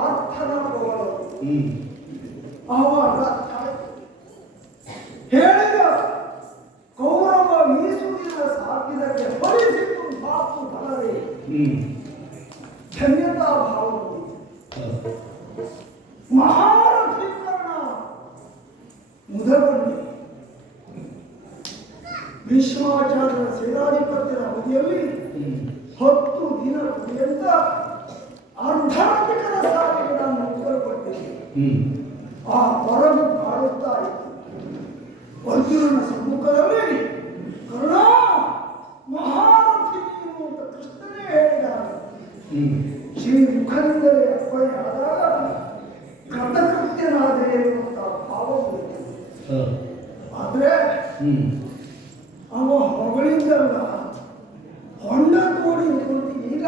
ಪಾರ್ಥನಗಳು ಅವಾಗ ಹೇಳಿದ ಕೌರವ ಈಸುವಿನ ಸಾಕಿದಕ್ಕೆ ಹೊರಿಸಿತು ಮಾತು ಬಲವೇ ಧನ್ಯತಾ ಭಾವ ಮಹಾರಥೀಕರಣ ಮುದಗೊಂಡಿ ಭೀಷ್ಮಾಚಾರ್ಯರ ಸೇನಾಧಿಪತ್ಯದ ಅವಧಿಯಲ್ಲಿ 10 ದಿನ ಪರ್ಯಂತ ಅರ್ಧಾಧಿಕರ ಸಾರಿಗೆ ನಾನು ಉತ್ತರಪಟ್ಟಿದ್ದೆ. ಆ ಹೊರಗು ಕಾಡುತ್ತಾ ಇತ್ತು. ಅರ್ಜುನನ ಸಮ್ಮುಖದಲ್ಲಿ ಕರ್ಣ ಮಹಾರಥಿ ಅಂತ ಕೃಷ್ಣನೇ ಹೇಳಿದ್ದಾರೆ. ಶ್ರೀ ಮುಖದಿಂದಲೇ ಅಪ್ಪಣೆ ಆದಾಗ ಕೃತಕೃತ್ಯನಾದೆ ಎನ್ನುವಂತ ಭಾವ ಬಂತು. ಆದ್ರೆ ಅವ ಹೊಗಳಿದ್ದಲ್ಲ ಹೊಂಡ ಕೋಡಿ ಅಂತ ಈಗ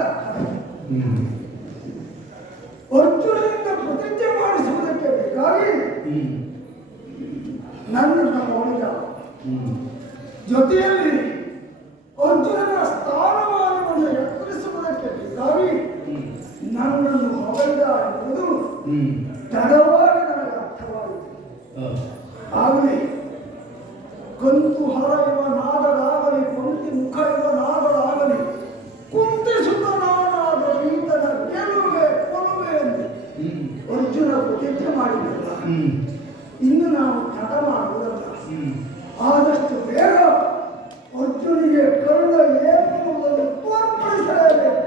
ಅರ್ಜುನನಿಂದ ಪ್ರತಿಜ್ಞೆ ಮಾಡಿಸುವುದಕ್ಕೆ ಬೇಕಾಗಿ ನನ್ನನ್ನು ಹೊಗಳಿದ. ಜೊತೆಯಲ್ಲಿ ಅರ್ಜುನನ ಸ್ಥಾನಮಾನವನ್ನು ಎತ್ತರಿಸುವುದಕ್ಕೆ ಬೇಕಾಗಿ ನನ್ನನ್ನು ಹೊಗಳಿದ ಎಂಬುದು ತಡವಾಗಿ ನನಗೆ ಅರ್ಥವಾಯಿತು. ಆಗಲಿ ಕಂತು ಹರ ಇವ ನಾದರಾಗಲಿ ಪಂಕ್ತಿ ಮುಖ ಇವ ನಾದರಾಗಲಿ ಕುಂತಿಸುತ್ತ ನಾನಾದ ಈತನ ಗೆಲುವೆ ಕೊಲುವೆ ಎಂದು ಅರ್ಜುನ ಪ್ರತಿಜ್ಞೆ ಮಾಡಿದ್ದಲ್ಲ. ಇನ್ನು ನಾವು ತಡ ಮಾಡುವುದಲ್ಲ. ಆದಷ್ಟು ಬೇಗ ಅರ್ಜುನಿಗೆ ಕರ್ಣ ಏನೆಂಬುದನ್ನು ತೋರ್ಪಡಿಸಲೇಬೇಕು.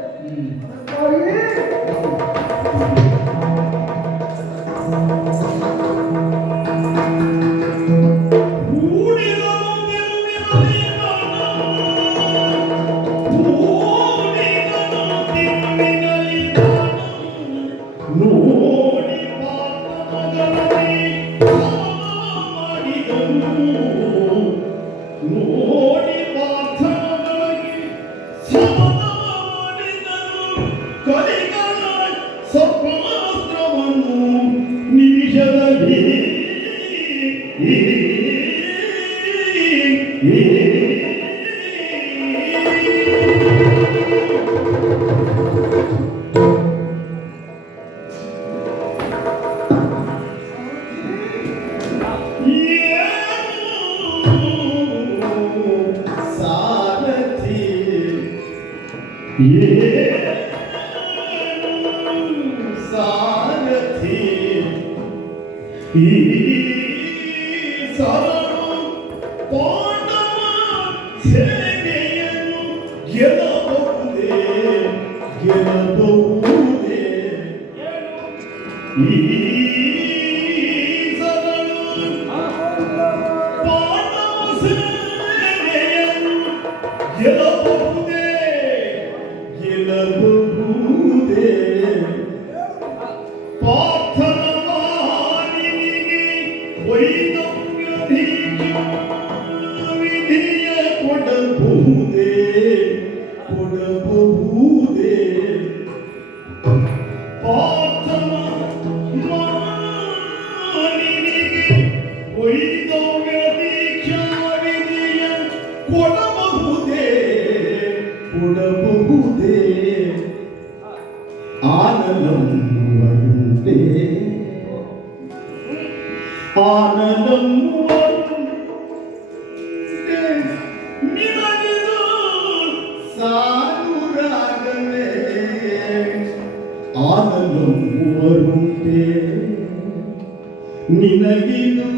ನಿನಗಿದು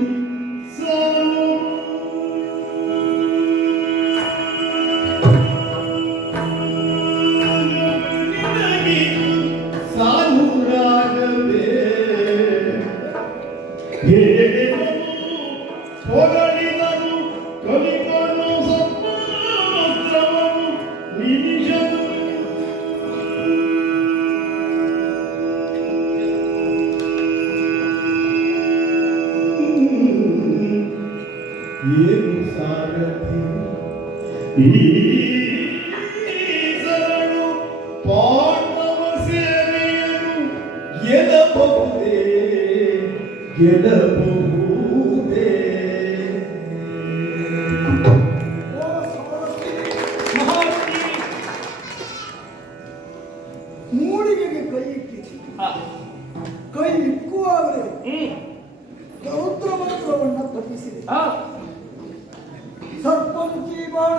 ಮೂಡಿಗೆಗೆ ಕೈ ಇಟ್ಟಿದೆ. ಕೈ ಇಕ್ಕುವಾಗಲೇ ರೌದ್ರ ಮಂತ್ರವನ್ನು ತಪ್ಪಿಸಿದೆ. ಸರ್ಪಂಚಿ ಬಾಣ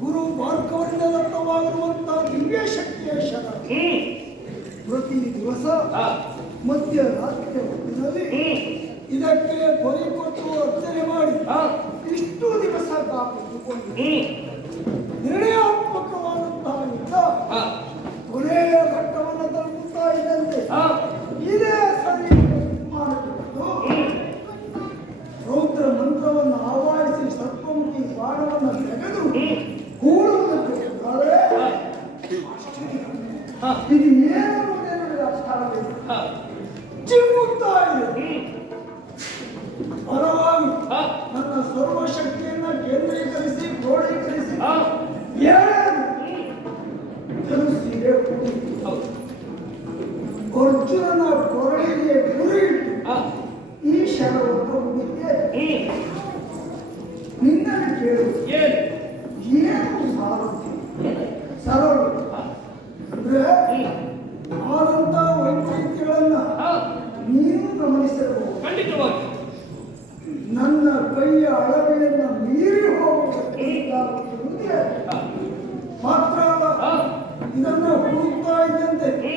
ಗುರು ಭಾರ್ಗವರ್ಣದತ್ತವಾಗಿರುವಂತಹ ದಿವ್ಯ ಶಕ್ತಿಯ ಶರ ಪ್ರತಿ ದಿವಸ ಮಧ್ಯರಾತ್ರಿಯ ಹೊತ್ತಿನಲ್ಲಿ ಇದಕ್ಕೆ ಬಲಿ ಕೊಟ್ಟು ಅರ್ಚನೆ ಮಾಡಿ ಇಷ್ಟು ದಿವಸ ಕಾಪಿಟ್ಟುಕೊಂಡು ನಿರ್ಣಯಾತ್ಮಕವಾದಂತಹ ಯುದ್ಧ ಕೊನೆಯ ಘಟ್ಟವನ್ನು ತಲುಪುತ್ತಾ ಇದ್ದಂತೆ ಇದೇ ಸರಿ ಮಾಡಿಕೊಂಡು ರೌದ್ರ ಮಂತ್ರವನ್ನು ಆವಾಹಿಸಿ ಸರ್ಪಮುಖಿ ಬಾಣವನ್ನು ತೆಗೆದು ಕೂಡುವುದಕ್ಕೆ ಇದು ಏನು ಚಿಮ್ಮುತ್ತಾ ಇದೆ. ಬಲವಾಗಿ ನನ್ನ ಸರ್ವಶಕ್ತಿಯನ್ನ ಕೇಂದ್ರೀಕರಿಸಿ ಕ್ರೋಢೀಕರಿಸಿ ಧನುಸ್ಸಿಗೆ ಅರ್ಜುನನ ಕೊರಳಿಗೆ ಗುರಿಯಿಟ್ಟು ಈ ಶರವನ್ನು ಮುಗಿದ್ದೆ. ನಿನ್ನನ್ನು ಕೇಳು ಏನು ಸರಳ ಅಂದ್ರೆ ಆದಂತ ವೈಪರೀತ್ಯಗಳನ್ನ ನೀನು ಗಮನಿಸಬಹುದು. ಖಂಡಿತವಾಗಿ ನನ್ನ ಕೈಯ ಅಳವೆಯನ್ನ ಮೀರಿ ಹೋಗುತ್ತದೆ ಮಾತ್ರ ಅಲ್ಲ, ಇದನ್ನ ಹುಡುಕ್ತಾ ಇದ್ದಂತೆ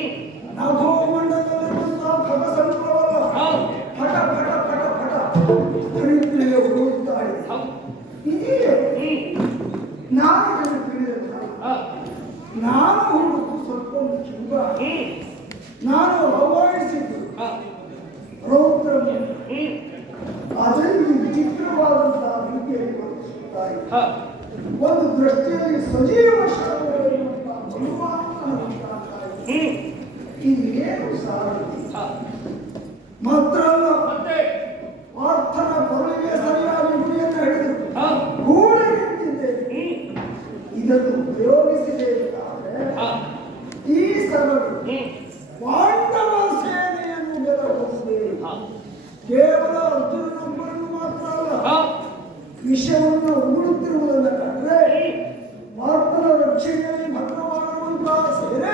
ನಭೋಮಂಡಲದಲ್ಲಿರುವಂತಹ ಖಗಸಂಪ್ರವಲ್ಲ ಪಟ ಪಟ ಪಟ ಪಟ ಹರಿದ್ರೆಯ ಹುಡುಕ್ತಾ ಇದೆ. ಇದೀಯ ನಾನು ತಿಳಿದ ನಾನು ಹುಡುಕು ಸ್ವಲ್ಪ ಚುಂಬ ನಾನು ಆವಾಹಿಸಿದ್ದು ರೌದ್ರ ಅದರಲ್ಲಿ ವಿಚಿತ್ರವಾದಂತಹ ರೀತಿಯಲ್ಲಿ ವರ್ತಿಸುತ್ತಾ ಇದೆ. ಒಂದು ದೃಷ್ಟಿಯಲ್ಲಿ ಸಜೀವ ಇದು ಏನು ಸಾರಥಿ ಮಾತ್ರ ಅಲ್ಲ, ಪಾರ್ಥನ ಕೊರಳಿಗೆ ಸರಿಯಾಗಿ ಗುರಿಯನ್ನು ಹಿಡಿದು ಗೂಡೆ ನಿಂತಿದ್ದೇನೆ. ಇದನ್ನು ಉಪಯೋಗಿಸಿದೆ ಈ ಸರಳು ಪಾಂಡವ ಸೇನೆಯನ್ನು ಗೆಲ್ಲಬಹುದೇ. ಕೇವಲ ಅರ್ಜುನನೊಬ್ಬರನ್ನು ಮಾತ್ರ ಅಲ್ಲ, ವಿಷವನ್ನು ಉಗುಳುತ್ತಿರುವುದನ್ನು ಕಂಡ್ರೆ ಪಾರ್ಥನ ರಕ್ಷಣೆಯಲ್ಲಿ ಭದ್ರವಾಗಿರುವಂತಹ ಸೇನೆ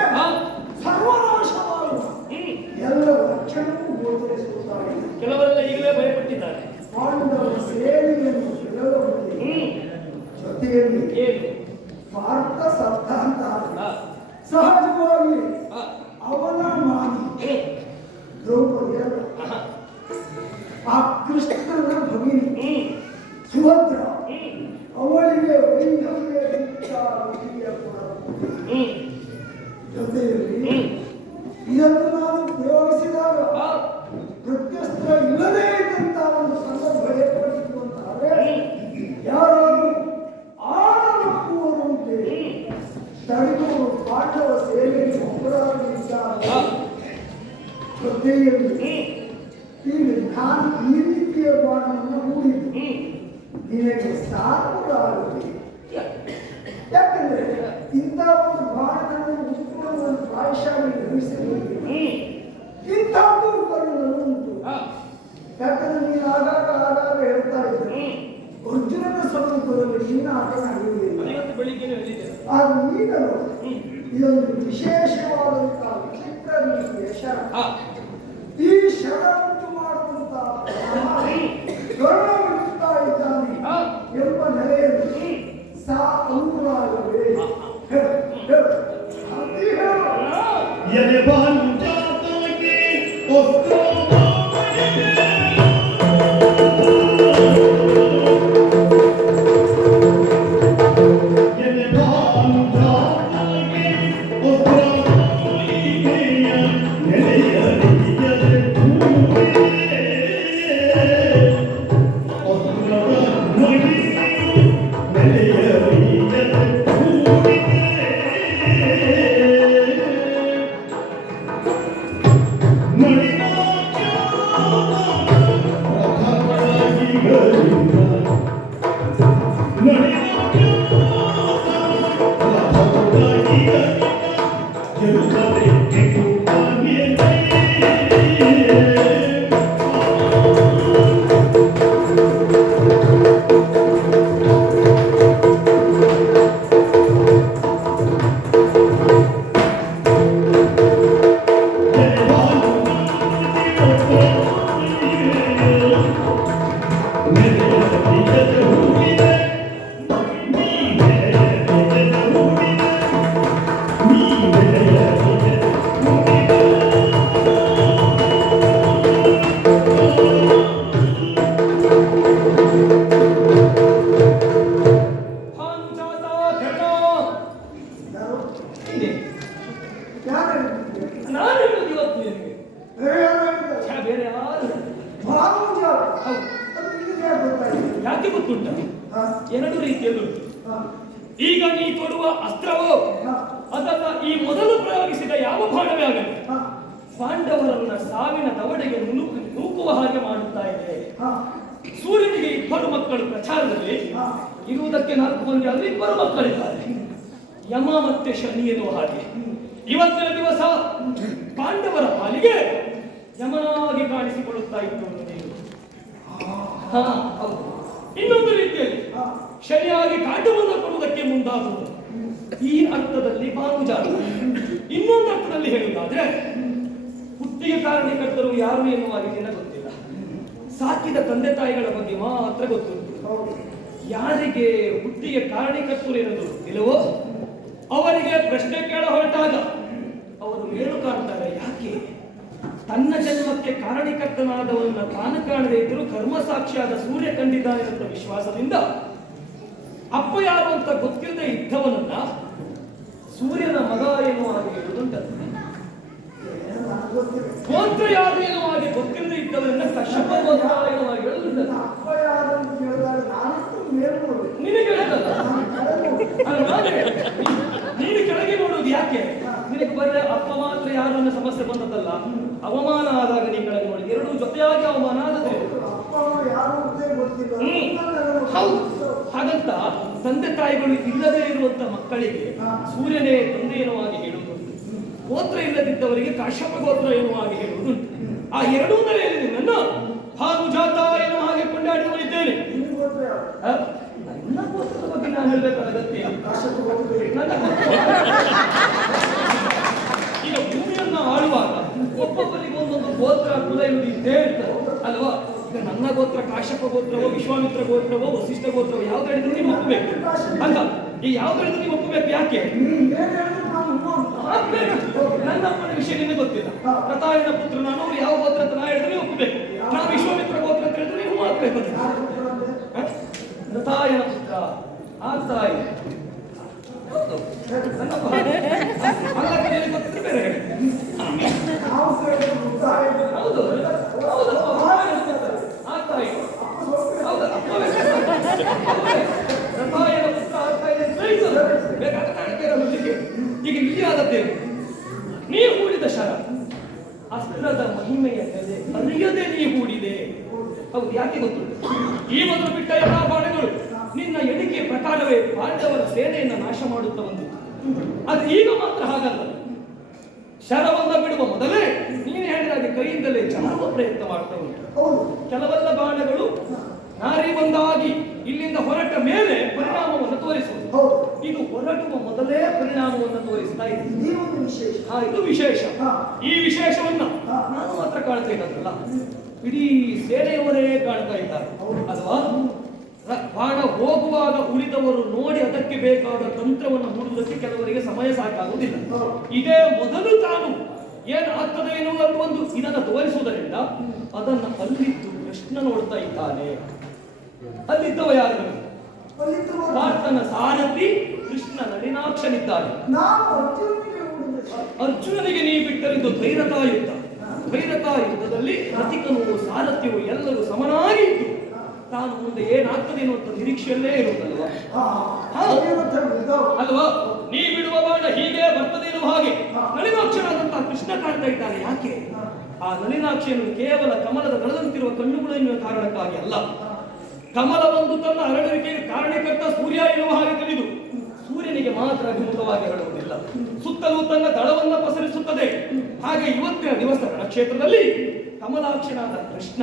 ಸರ್ವನಾಶವಾಗುವ ಎಲ್ಲ ಲಕ್ಷಣವೂ ಗೋಚರಿಸುತ್ತಾರೆ. ಕೆಲವರೆಲ್ಲ ಈಗಲೇ ಭಯಪಟ್ಟಿದ್ದಾರೆ. ಪಾಂಡವ ಸೇನೆಯನ್ನು ಗೆಲ್ಲಬಹುದೇ. ಜೊತೆಯಲ್ಲಿ ಪಾರ್ಥ ಸತ್ತ ಅಂತ ಸಹಜವಾಗಿ ಅವನ ಮಾನಿ ದ್ರೌಪದಿಯರು ಆ ಕೃಷ್ಣನ ಭಗಿನಿ ಸುಭದ್ರ ಅವಳಿಗೆ ವೈದ್ಯವಿಯ ಜೊತೆಯಲ್ಲಿ ಇದನ್ನು ನಾನು ಪ್ರಯೋಗಿಸಿದಾಗ ಪ್ರತ್ಯಸ್ತ್ರ ಇಲ್ಲದೇ ಇದ್ದಂತಹ ಒಂದು ಸಂದರ್ಭ ಏರ್ಪಡಿಸಿತು ಅಂತಾದರೆ ಯಾರಾದರೂ ಆಡಲುವಂತೆ ತಡೆದು ಪಾಂಡವ ಸೇನೆಗೆ ಒಬ್ಬರಾಗಿದ್ದಾರೆ. ಜೊತೆಯಲ್ಲಿ ಈಗ ನಾನು ಈ ರೀತಿಯ ಬಾಣವನ್ನು ಹೂಡಿದ್ದು ನಿನಗೆ ಸಾಕುರಾಗುತ್ತೆ. ಯಾಕಂದ್ರೆ ಇಂಥ ಒಂದು ಬಾಣವನ್ನು ಉತ್ಪನ್ನ ಪ್ರಾಯಶಾಲಿ ನಿರ್ಮಿಸಿರುವುದು ಇಂಥದ್ದು ಕರುಣಲು ಉಂಟು. ಯಾಕಂದ್ರೆ ನೀನು ಆಗಾಗ ಹೇಳ್ತಾ ಇದ್ದೆ ಅರ್ಜುನನ ಸ್ವರೂಪದಲ್ಲಿ ನೀನು ಆಟ ನಡೆಯುವುದಿಲ್ಲ. ಆದ್ರೆ ಈಗಲೂ ಇದೊಂದು ವಿಶೇಷವಾದಂತಹ ವಿಚಿತ್ರ ರೀತಿಯ ಶರ. ಈ ಶರ ಉಂಟು ಮಾಡುವಂತಹ ಕರುಣವಿಡುತ್ತಾ ಇದ್ದಾನೆ ಎಂಬ ನೆಲೆಯಲ್ಲಿ ಸಾ ಅನುರಾಗವೇ ಎರಡು ರೀತಿಯಲ್ಲುಂಟು. ಹಾ, ಈಗ ನೀ ತೊಡುವ ಅಸ್ತ್ರವೋ ಹಾ, ಅದಲ್ಲ ಈ ಮೊದಲು ಪ್ರಯೋಗಿಸಿದ ಯಾವ ಬಾಣವೇ ಆಗಲಿ ಹಾ, ಪಾಂಡವರನ್ನ ಸಾವಿನ ದವಡೆಗೆ ನೂಕುವ ಹಾಗೆ ಮಾಡುತ್ತಾ ಇದೆ. ಹಾ, ಸೂರ್ಯನಿಗೆ ಇಬ್ಬರು ಮಕ್ಕಳು ಪ್ರಚಾರದಲ್ಲಿ ಹಾ, ಇರುವುದಕ್ಕೆ 4 ಮಂದಿ ಆದ್ರೆ ಇಬ್ಬರು ಮಕ್ಕಳಿದ್ದಾರೆ, ಯಮ ಮತ್ತೆ ಶನಿ ಎನ್ನುವ ಹಾಗೆ. ಇವತ್ತಿನ ದಿವಸ ಪಾಂಡವರ ಪಾಲಿಗೆ ಯಮನಾಗಿ ಕಾಣಿಸಿಕೊಳ್ಳುತ್ತಾ ಇತ್ತು ಅಂತ ನೀವು. ಹಾ, ಹೌದು. ಇನ್ನೊಂದು ರೀತಿಯಲ್ಲಿ ಹಾ, ಶನಿಯಾಗಿ ಕಾಟವನ್ನು ಕೊಡುವುದಕ್ಕೆ ಮುಂದಾದವರು ಈ ಅರ್ಥದಲ್ಲಿ ಭಾನುಜಾತ. ಇನ್ನೊಂದು ಅರ್ಥದಲ್ಲಿ ಹೇಳುವುದಾದ್ರೆ ಹುಟ್ಟಿಗೆ ಕಾರಣಕರ್ತರು ಯಾರು ಎನ್ನುವ ಜನ ಗೊತ್ತಿಲ್ಲ, ಸಾಕಿದ ತಂದೆ ತಾಯಿಗಳ ಬಗ್ಗೆ ಮಾತ್ರ ಗೊತ್ತುಂಟು. ಹೌದು. ಯಾರಿಗೆ ಹುಟ್ಟಿಗೆ ಕಾರಣಕರ್ತರು ಎನ್ನುವುದು ಇಲ್ಲವೋ ಅವರಿಗೆ ಪ್ರಶ್ನೆ ಕೇಳ ಹೊರಟಾಗ ಅವರು ಏನು ಕಾಣ್ತಾರೆ, ಯಾಕೆ ತನ್ನ ಜನ್ಮಕ್ಕೆ ಕಾರಣಕರ್ತನಾದವನ್ನ ತಾನು ಕಾಣದೇ ಇದ್ದರೂ ಕರ್ಮ ಸಾಕ್ಷಿಯಾದ ಸೂರ್ಯ ಕಂಡಿದ್ದಾನೆ ಅಂತ ವಿಶ್ವಾಸದಿಂದ ಅಪ್ಪ ಯಾರು ಅಂತ ಗೊತ್ತಿಲ್ಲದೆ ಇದ್ದವನನ್ನ ಸೂರ್ಯನ ಮಗ ಎನ್ನುವ ಹಾಗೆ ಹೇಳುವುದುಂಟಲ್ಲ, ಏನೋ ನನಗೆ ಗೊತ್ತಿಲ್ಲ. ಗೋತ್ರ ಯಾರು ಎನ್ನುವ ಹಾಗೆ ಗೊತ್ತಿಲ್ಲದೆ ಇದ್ದವನನ್ನ ಕಶ್ಯಪ ಗೋತ್ರ ಎನ್ನುವ ಹಾಗೆ ಹೇಳುವುದುಂಟಲ್ಲ. ಅಪ್ಪ ಯಾರು ಅಂತ ಕೇಳಿದಾಗ ನಾನಂತೂ ಮೇಲೆ ನೋಡು. ನಿನಗೆ ಹೇಳಲ್ಲ, ನಾನು ಕೆಳಗೆ ನೋಡು. ಅಲ್ಲ, ನಾನು ಹೇಳುದು. ನೀನು ಕೆಳಗೆ ನೋಡುವುದು ಯಾಕೆ? ನಿನಗೆ ಬರೇ ಅಪ್ಪ ಮಾತ್ರ ಯಾರನ್ನ ಸಮಸ್ಯೆ ಬಂದದ್ದಲ್ಲ, ಅವಮಾನ ಆದಾಗ ನೀ ಕೆಳಗೆ ನೋಡಿ, ಎರಡೂ ಜೊತೆಯಾಗಿ ಅವಮಾನ ಆದದ್ದು. ಅಪ್ಪ ಯಾರು ಅಂತ ಗೊತ್ತಿಲ್ಲ. ಹೌದು. ಹಾಗಂತ ತಂದೆ ತಾಯಿಗಳು ಇಲ್ಲದೆ ಇರುವಂತ ಮಕ್ಕಳಿಗೆ ಸೂರ್ಯನೇ ತಂದೆ ಎನ್ನುವ ಹಾಗೆ ಹೇಳುವುದುಂಟು, ಗೋತ್ರ ಇಲ್ಲದಿದ್ದವರಿಗೆ ಕಾಶ್ಯಪ ಗೋತ್ರ ಎನ್ನುವ ಹಾಗೆ ಹೇಳುವುದುಂಟು. ಆ ಎರಡೂ ನೆಲೆಯಲ್ಲಿ ನನ್ನ ಭಾನುಜಾತ ಎನ್ನುವ ಹಾಗೆ ಕೊಂಡಾಡಿಕೊಂಡಿದ್ದೇನೆ. ನಿನಗೆ ಗೊತ್ತೇ ಯಾರು? ಆ? ನನ್ನ ಗೋತ್ರದ ಬಗ್ಗೆ ನಾನು ಹೇಳ್ಬೇಕಾದ ಅಗತ್ಯ ಇಲ್ಲ. ಕಾಶಕ್ಕೆ ಹೋಗ್ಬೇಕು. ನನ್ನ ಗೋತ್ರ ಈಗ ಭೂಮಿಯನ್ನ ಆಳುವಾಗ ಒಬ್ಬೊಬ್ಬರಿಗೆ ಒಂದೊಂದು ಗೋತ್ರ ಕುಲ ಇರುವುದು ಇದ್ದೇ ಇರ್ತದೆ ಅಲ್ವಾ? ಈಗ ನನ್ನ ಗೋತ್ರ ಕಾಶ್ಯಪ ಗೋತ್ರವೋ ವಿಶ್ವಾಮಿತ್ರ ಗೋತ್ರವೋ ವಸಿಷ್ಠ ಗೋತ್ರವೋ ಯಾವ್ದು ಹೇಳಿದ್ರು ನೀವು ಒಪ್ಪಬೇಕು ಅಲ್ಲ, ಈ ಯಾವ್ದು ಹೇಳಿದ್ರು ನೀವು ಒಪ್ಪಬೇಕು. ಯಾಕೆ? ನೀನು ಏನು ಹೇಳಿದ್ರು ನಾನು ಹ್ಞೂ ಅಂತ. ಆಗ್ಬೇಕು. ನನ್ನ ಅಪ್ಪನ ವಿಷಯ ನಿಮಗೆ ಗೊತ್ತಿಲ್ಲ, ಪ್ರತಾಯನ ಪುತ್ರ ನಾನು, ಅವ್ರು ಯಾವ ಗೋತ್ರ ಅಂತ ನಾ ಹೇಳಿದ್ರೆ ನೀವು ಒಪ್ಪಬೇಕು. ನಾವು ವಿಶ್ವಾಮಿತ್ರ ಗೋತ್ರ ಅಂತ ಹೇಳಿದ್ರೆ ನೀವು ಆಗ್ಬೇಕು. ಯಾರು ಗೊತ್ತಿಲ್ಲ ಅಂದ್ರೆ? ಪ್ರತಾಯನ ಪುತ್ರ ಆಗ್ತಾ ಇದೆ. ನನ್ನ ಅಲ್ಲ ಕಡೆಯಲ್ಲಿ ಗೊತ್ತಿದ್ರೆ ಬೇರೆ ಹೇಳಿ. ನಾವು ಕೇಳಿದ್ರು ಗೊತ್ತಾ? ಹೌದು ಹೌದಪ್ಪ, ಆಗ್ತಾ ಇದೆ. ಹೌದಾ? ಅಪ್ಪವೇ ಪ್ರತಾಯನ ಪುತ್ರ ಆಗ್ತಾ ಇದೆ ಅಂತ ಹೇಳ್ತಾರೆ. ಬೇಕಾದ್ರೆ ನಾನು ಕೇಳೋದಕ್ಕೆ ಈಗ ಇಲ್ಲಿ ಆದದ್ದೇನು? ನೀ ಹೂಡಿದ ಶರ ಅಸ್ತ್ರದ ಮಹಿಮೆಯ ಕಲೆ ಅರಿಯದೆ ನೀ ಹೂಡಿದೆ. ಹೌದು, ಯಾಕೆ ಗೊತ್ತುಂಟು? ಈ ಮೊದಲು ಬಿಟ್ಟ ಎಲ್ಲಾ ಬಾಣಗಳು ನಿನ್ನ ಎಣಿಕೆ ಪ್ರಕಾರವೇ ಪಾಂಡವರ ಸೇನೆಯನ್ನು ನಾಶ ಮಾಡುತ್ತಾ ಬಂದಿತ್ತು. ಅದು ಈಗ ಮಾತ್ರ ಹಾಗಲ್ಲ, ಶರವನ್ನ ಬಿಡುವ ಮೊದಲೇ ನೀನು ಹೇಳಿದಾಗೆ ಕೈಯಿಂದಲೇ ಜಾರುವ ಪ್ರಯತ್ನ ಮಾಡ್ತಾ ಉಂಟು. ಹೌದು. ಕೆಲವೆಲ್ಲ ಬಾಣಗಳು ನಾರಿ ಒಂದಾಗಿ ಇಲ್ಲಿಂದ ಹೊರಟ ಮೇಲೆ ಪರಿಣಾಮವನ್ನು ತೋರಿಸುವುದು, ಹೌದು. ಇದು ಹೊರಡುವ ಮೊದಲೇ ಪರಿಣಾಮವನ್ನು ತೋರಿಸ್ತಾ ಇದೆ. ಇದೇ ಒಂದು ವಿಶೇಷ. ಇದು ವಿಶೇಷ. ಹಾ. ಈ ವಿಶೇಷವನ್ನ ಹಾ. ನಾನು ಮಾತ್ರ ಕಾಣ್ತಾ ಇದ್ದಲ್ಲ, ಇಡೀ ಸೇನೆಯವರೇ ಕಾಣ್ತಾ ಇದ್ದಾರೆ ಅಲ್ವಾ? ಬಾಣ ಹೋಗುವಾಗ ಉಳಿದವರು ನೋಡಿ ಅದಕ್ಕೆ ಬೇಕಾದ ತಂತ್ರವನ್ನು ಹೂಡುವುದಕ್ಕೆ ಕೆಲವರಿಗೆ ಸಮಯ ಸಾಕಾಗುವುದಿಲ್ಲ. ಇದೇ ಮೊದಲು ತಾನು ಏನು ಆಗ್ತದೆ ಎನ್ನುವುದನ್ನು ಒಂದು ಇದನ್ನು ತೋರಿಸುವುದರಿಂದ ಅದನ್ನು ಅಲ್ಲಿದ್ದು ಕೃಷ್ಣ ನೋಡ್ತಾ ಇದ್ದಾನೆ. ಅಲ್ಲಿದ್ದವ ಯಾರು? ಅಲ್ಲಿದ್ದು ನೋಡಿ. ಪಾರ್ಥನ ಸಾರಥಿ ಕೃಷ್ಣ ನಳಿನಾಕ್ಷನಿದ್ದಾನೆ. ನಾನು ಅರ್ಜುನನಿಗೆ ನೋಡಿದೆ. ಅರ್ಜುನನಿಗೆ ನೀ ಬಿಟ್ಟರಿದ್ದು ಧೈರ್ಯತಾ ಯುದ್ಧ. ಧೈರ್ಯತಾ ಯುದ್ಧದಲ್ಲಿ ರಥಿಕನು ಸಾರಥ್ಯವು ಎಲ್ಲರೂ ಸಮನಾಗಿ ಇದ್ದು ತಾನು ಮುಂದೆ ಏನಾಗ್ತದೆ ಎನ್ನುವಂತ ನಿರೀಕ್ಷೆಯಲ್ಲೇ ಇರುವುದಲ್ವಾ? ಅಲ್ವಾ? ನೀ ಬಿಡುವ ಬಾಣ ಹೀಗೆ ಬರ್ತದೆ ಎನ್ನುವ ಹಾಗೆ ನಳಿನಾಕ್ಷನಾದಂತಹ ಕೃಷ್ಣ ಕಾಣ್ತಾ ಇದ್ದಾನೆ. ಯಾಕೆ? ಆ ನಳಿನಾಕ್ಷಿಯನ್ನು ಕೇವಲ ಕಮಲದ ದಳದಂತಿರುವ ಕಣ್ಣುಗಳು ಎನ್ನುವ ಕಾರಣಕ್ಕಾಗಿ ಅಲ್ಲ, ಕಮಲವೊಂದು ತನ್ನ ಅರಳುವಿಕೆಗೆ ಕಾರಣಕರ್ತ ಸೂರ್ಯ ಎನ್ನುವ ಹಾಗೆ ತಿಳಿದು ಸೂರ್ಯನಿಗೆ ಮಾತ್ರ ಅಭಿಮುಖವಾಗಿ ಹರಡುವುದಿಲ್ಲ, ಸುತ್ತಲೂ ತನ್ನ ದಳವನ್ನ ಪಸರಿಸುತ್ತದೆ. ಹಾಗೆ ಇವತ್ತಿನ ದಿವಸ ರಣಕ್ಷೇತ್ರದಲ್ಲಿ ಕಮಲಾಕ್ಷನಾದ ಕೃಷ್ಣ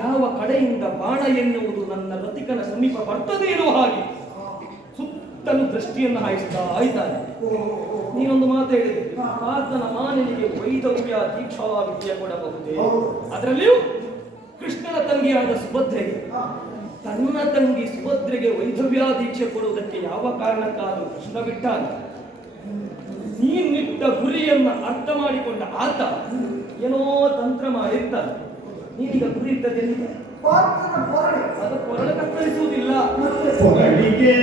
ಯಾವ ಕಡೆಯಿಂದ ಬಾಣ ಎನ್ನುವುದು ನನ್ನ ರಥಿಕನ ಸಮೀಪ ಬರ್ತದೆ ಎನ್ನುವ ಹಾಗೆ ಸುತ್ತಲೂ ದೃಷ್ಟಿಯನ್ನು ಹಾಯಿಸ್ತಾ ಇದ್ದಾನೆ. ನೀನೊಂದು ಮಾತು ಹೇಳಿದೆ, ಆತನ ಮಾನನಿಗೆ ವೈದವ್ಯ ದೀಕ್ಷಾ ವಿದ್ಯೆ ಕೊಡಬಹುದೇ? ಅದರಲ್ಲಿಯೂ ಕೃಷ್ಣನ ತಂಗಿಯಾದ ಸುಭದ್ರೆಗೆ, ತನ್ನ ತಂಗಿ ಸುಭದ್ರೆಗೆ ವೈಧವ್ಯ ದೀಕ್ಷೆ ಕೊಡುವುದಕ್ಕೆ ಯಾವ ಕಾರಣಕ್ಕಾದರೂ ಕೃಷ್ಣ ಬಿಟ್ಟಾಗ ನೀನಿಟ್ಟ ಗುರಿಯನ್ನ ಅರ್ಥ ಮಾಡಿಕೊಂಡ ಆತ ಏನೋ ತಂತ್ರ ಮಾಡಿರ್ತಾನೆ. ನೀನೀಗ ಗುರಿ ಇಟ್ಟದೇನಿದೆ? ಅದು ಕೊರಳ ಕತ್ತರಿಸುವುದಿಲ್ಲ. ಹೊರಡಿಗೆ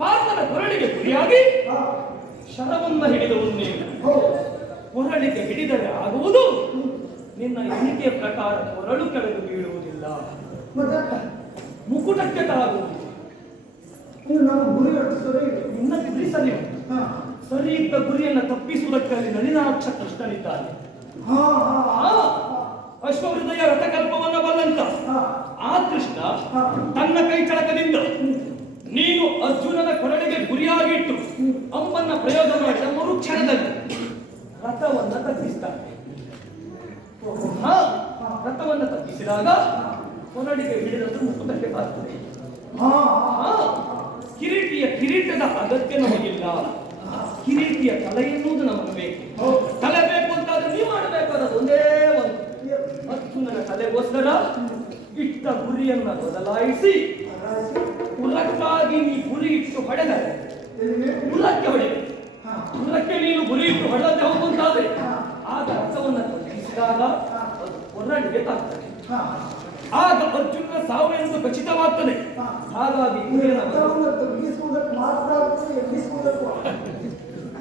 ಪಾರ್ಥನ ಕೊರಳಿಗೆ ಗುರಿಯಾಗಿ ಹಾ, ಶರವನ್ನ ಹಿಡಿದವನು ನೀನು. ಹೌದು. ಕೊರಳಿಗೆ ಹಿಡಿದರೆ ಆಗುವುದು ನಿನ್ನ ಎಣಿಕೆಯ ಪ್ರಕಾರ ಕೊರಳು ಕೆಳಗೆ ಬೀಳುವುದಿಲ್ಲ, ಮತ್ತೆ ಮುಕುಟಕ್ಕೆ ತಾಗುವುದು. ಇದು ನಮ್ಮ ಗುರಿ ಅಷ್ಟು ಸರಿ ಇದೆ. ನಿನ್ನ ಗುರಿ ಸರಿ ಉಂಟು. ಹಾ, ಸರಿ ಇದ್ದ ಗುರಿಯನ್ನು ತಪ್ಪಿಸುವುದಕ್ಕಾಗಿ ನಳಿನಾಕ್ಷ ಕೃಷ್ಣನಿದ್ದಾನೆ. ಹಾ, ಹಾ, ಅಶ್ವಹೃದಯ ರಥಕಲ್ಪವನ್ನ ಬಲ್ಲಂತ ಹಾ, ಆ ಕೃಷ್ಣ ಹಾ. ತನ್ನ ಕೈ ಚಳಕದಿಂದ ನೀನು ಅರ್ಜುನನ ಕೊರಳಿಗೆ ಗುರಿಯಾಗಿಟ್ಟು ಅಂಬನ್ನ ಪ್ರಯೋಗ ಮಾಡಿದ ಮರುಕ್ಷಣದಲ್ಲಿ ರಥವನ್ನ ತಗ್ಗಿಸ್ತಾನೆ. ಹಾ, ರಥವನ್ನ ತಗ್ಗಿಸಿದಾಗ ಕೊರಳಿಗೆ ಹಿಡಿದದ್ದು ಮುಖಕ್ಕೆ ಬರ್ತದೆ. ಹಾ, ಹಾ, ಕಿರೀಟದ ಅಗತ್ಯ ನಮಗಿಲ್ಲ. ಕಿರೀಟಿಯ ತಲೆ ಎನ್ನುವುದು ನಮಗೆ ಬೇಕು. ತಲೆ ಬೇಕು ಅಂತಾದ್ರೆ ನೀವು ಮಾಡಬೇಕಾದದ್ದು ಒಂದೇ ಒಂದು, ಅರ್ಜುನನ ತಲೆಗೋಸ್ಕರ ಇಟ್ಟ ಗುರಿಯನ್ನ ಬದಲಾಯಿಸಿ ಉಲಕ್ಕಾಗಿ ನೀ ಗುರಿ ಇಟ್ಟು ಹೊಡೆದರೆ ಉಲಕ್ಕೆ ಹೊಡೆಯಬೇಕು. ಉಲಕ್ಕೆ ನೀನು ಗುರಿ ಇಟ್ಟು ಹೊಡೆದಂತೆ ಹೋಗುವಂತಾದ್ರೆ ಆಗ ರಥವನ್ನು ತಗ್ಗಿಸಿದಾಗ ಅದು ಕೊರಳಿಗೆ ತಾಗ್ತದೆ. ಆಗ ಅರ್ಜುನನ ಸಾವು ಎಂದು ಖಚಿತವಾಗ್ತದೆ. ಹಾಗಾಗಿ ಗುರಿಯನ್ನು ರಥವನ್ನು ತಗ್ಗಿಸುವುದಕ್ಕೆ ಮಾತ್ರ ಆಗ್ತದೆ, ಎಬ್ಬಿಸುವುದಕ್ಕೂ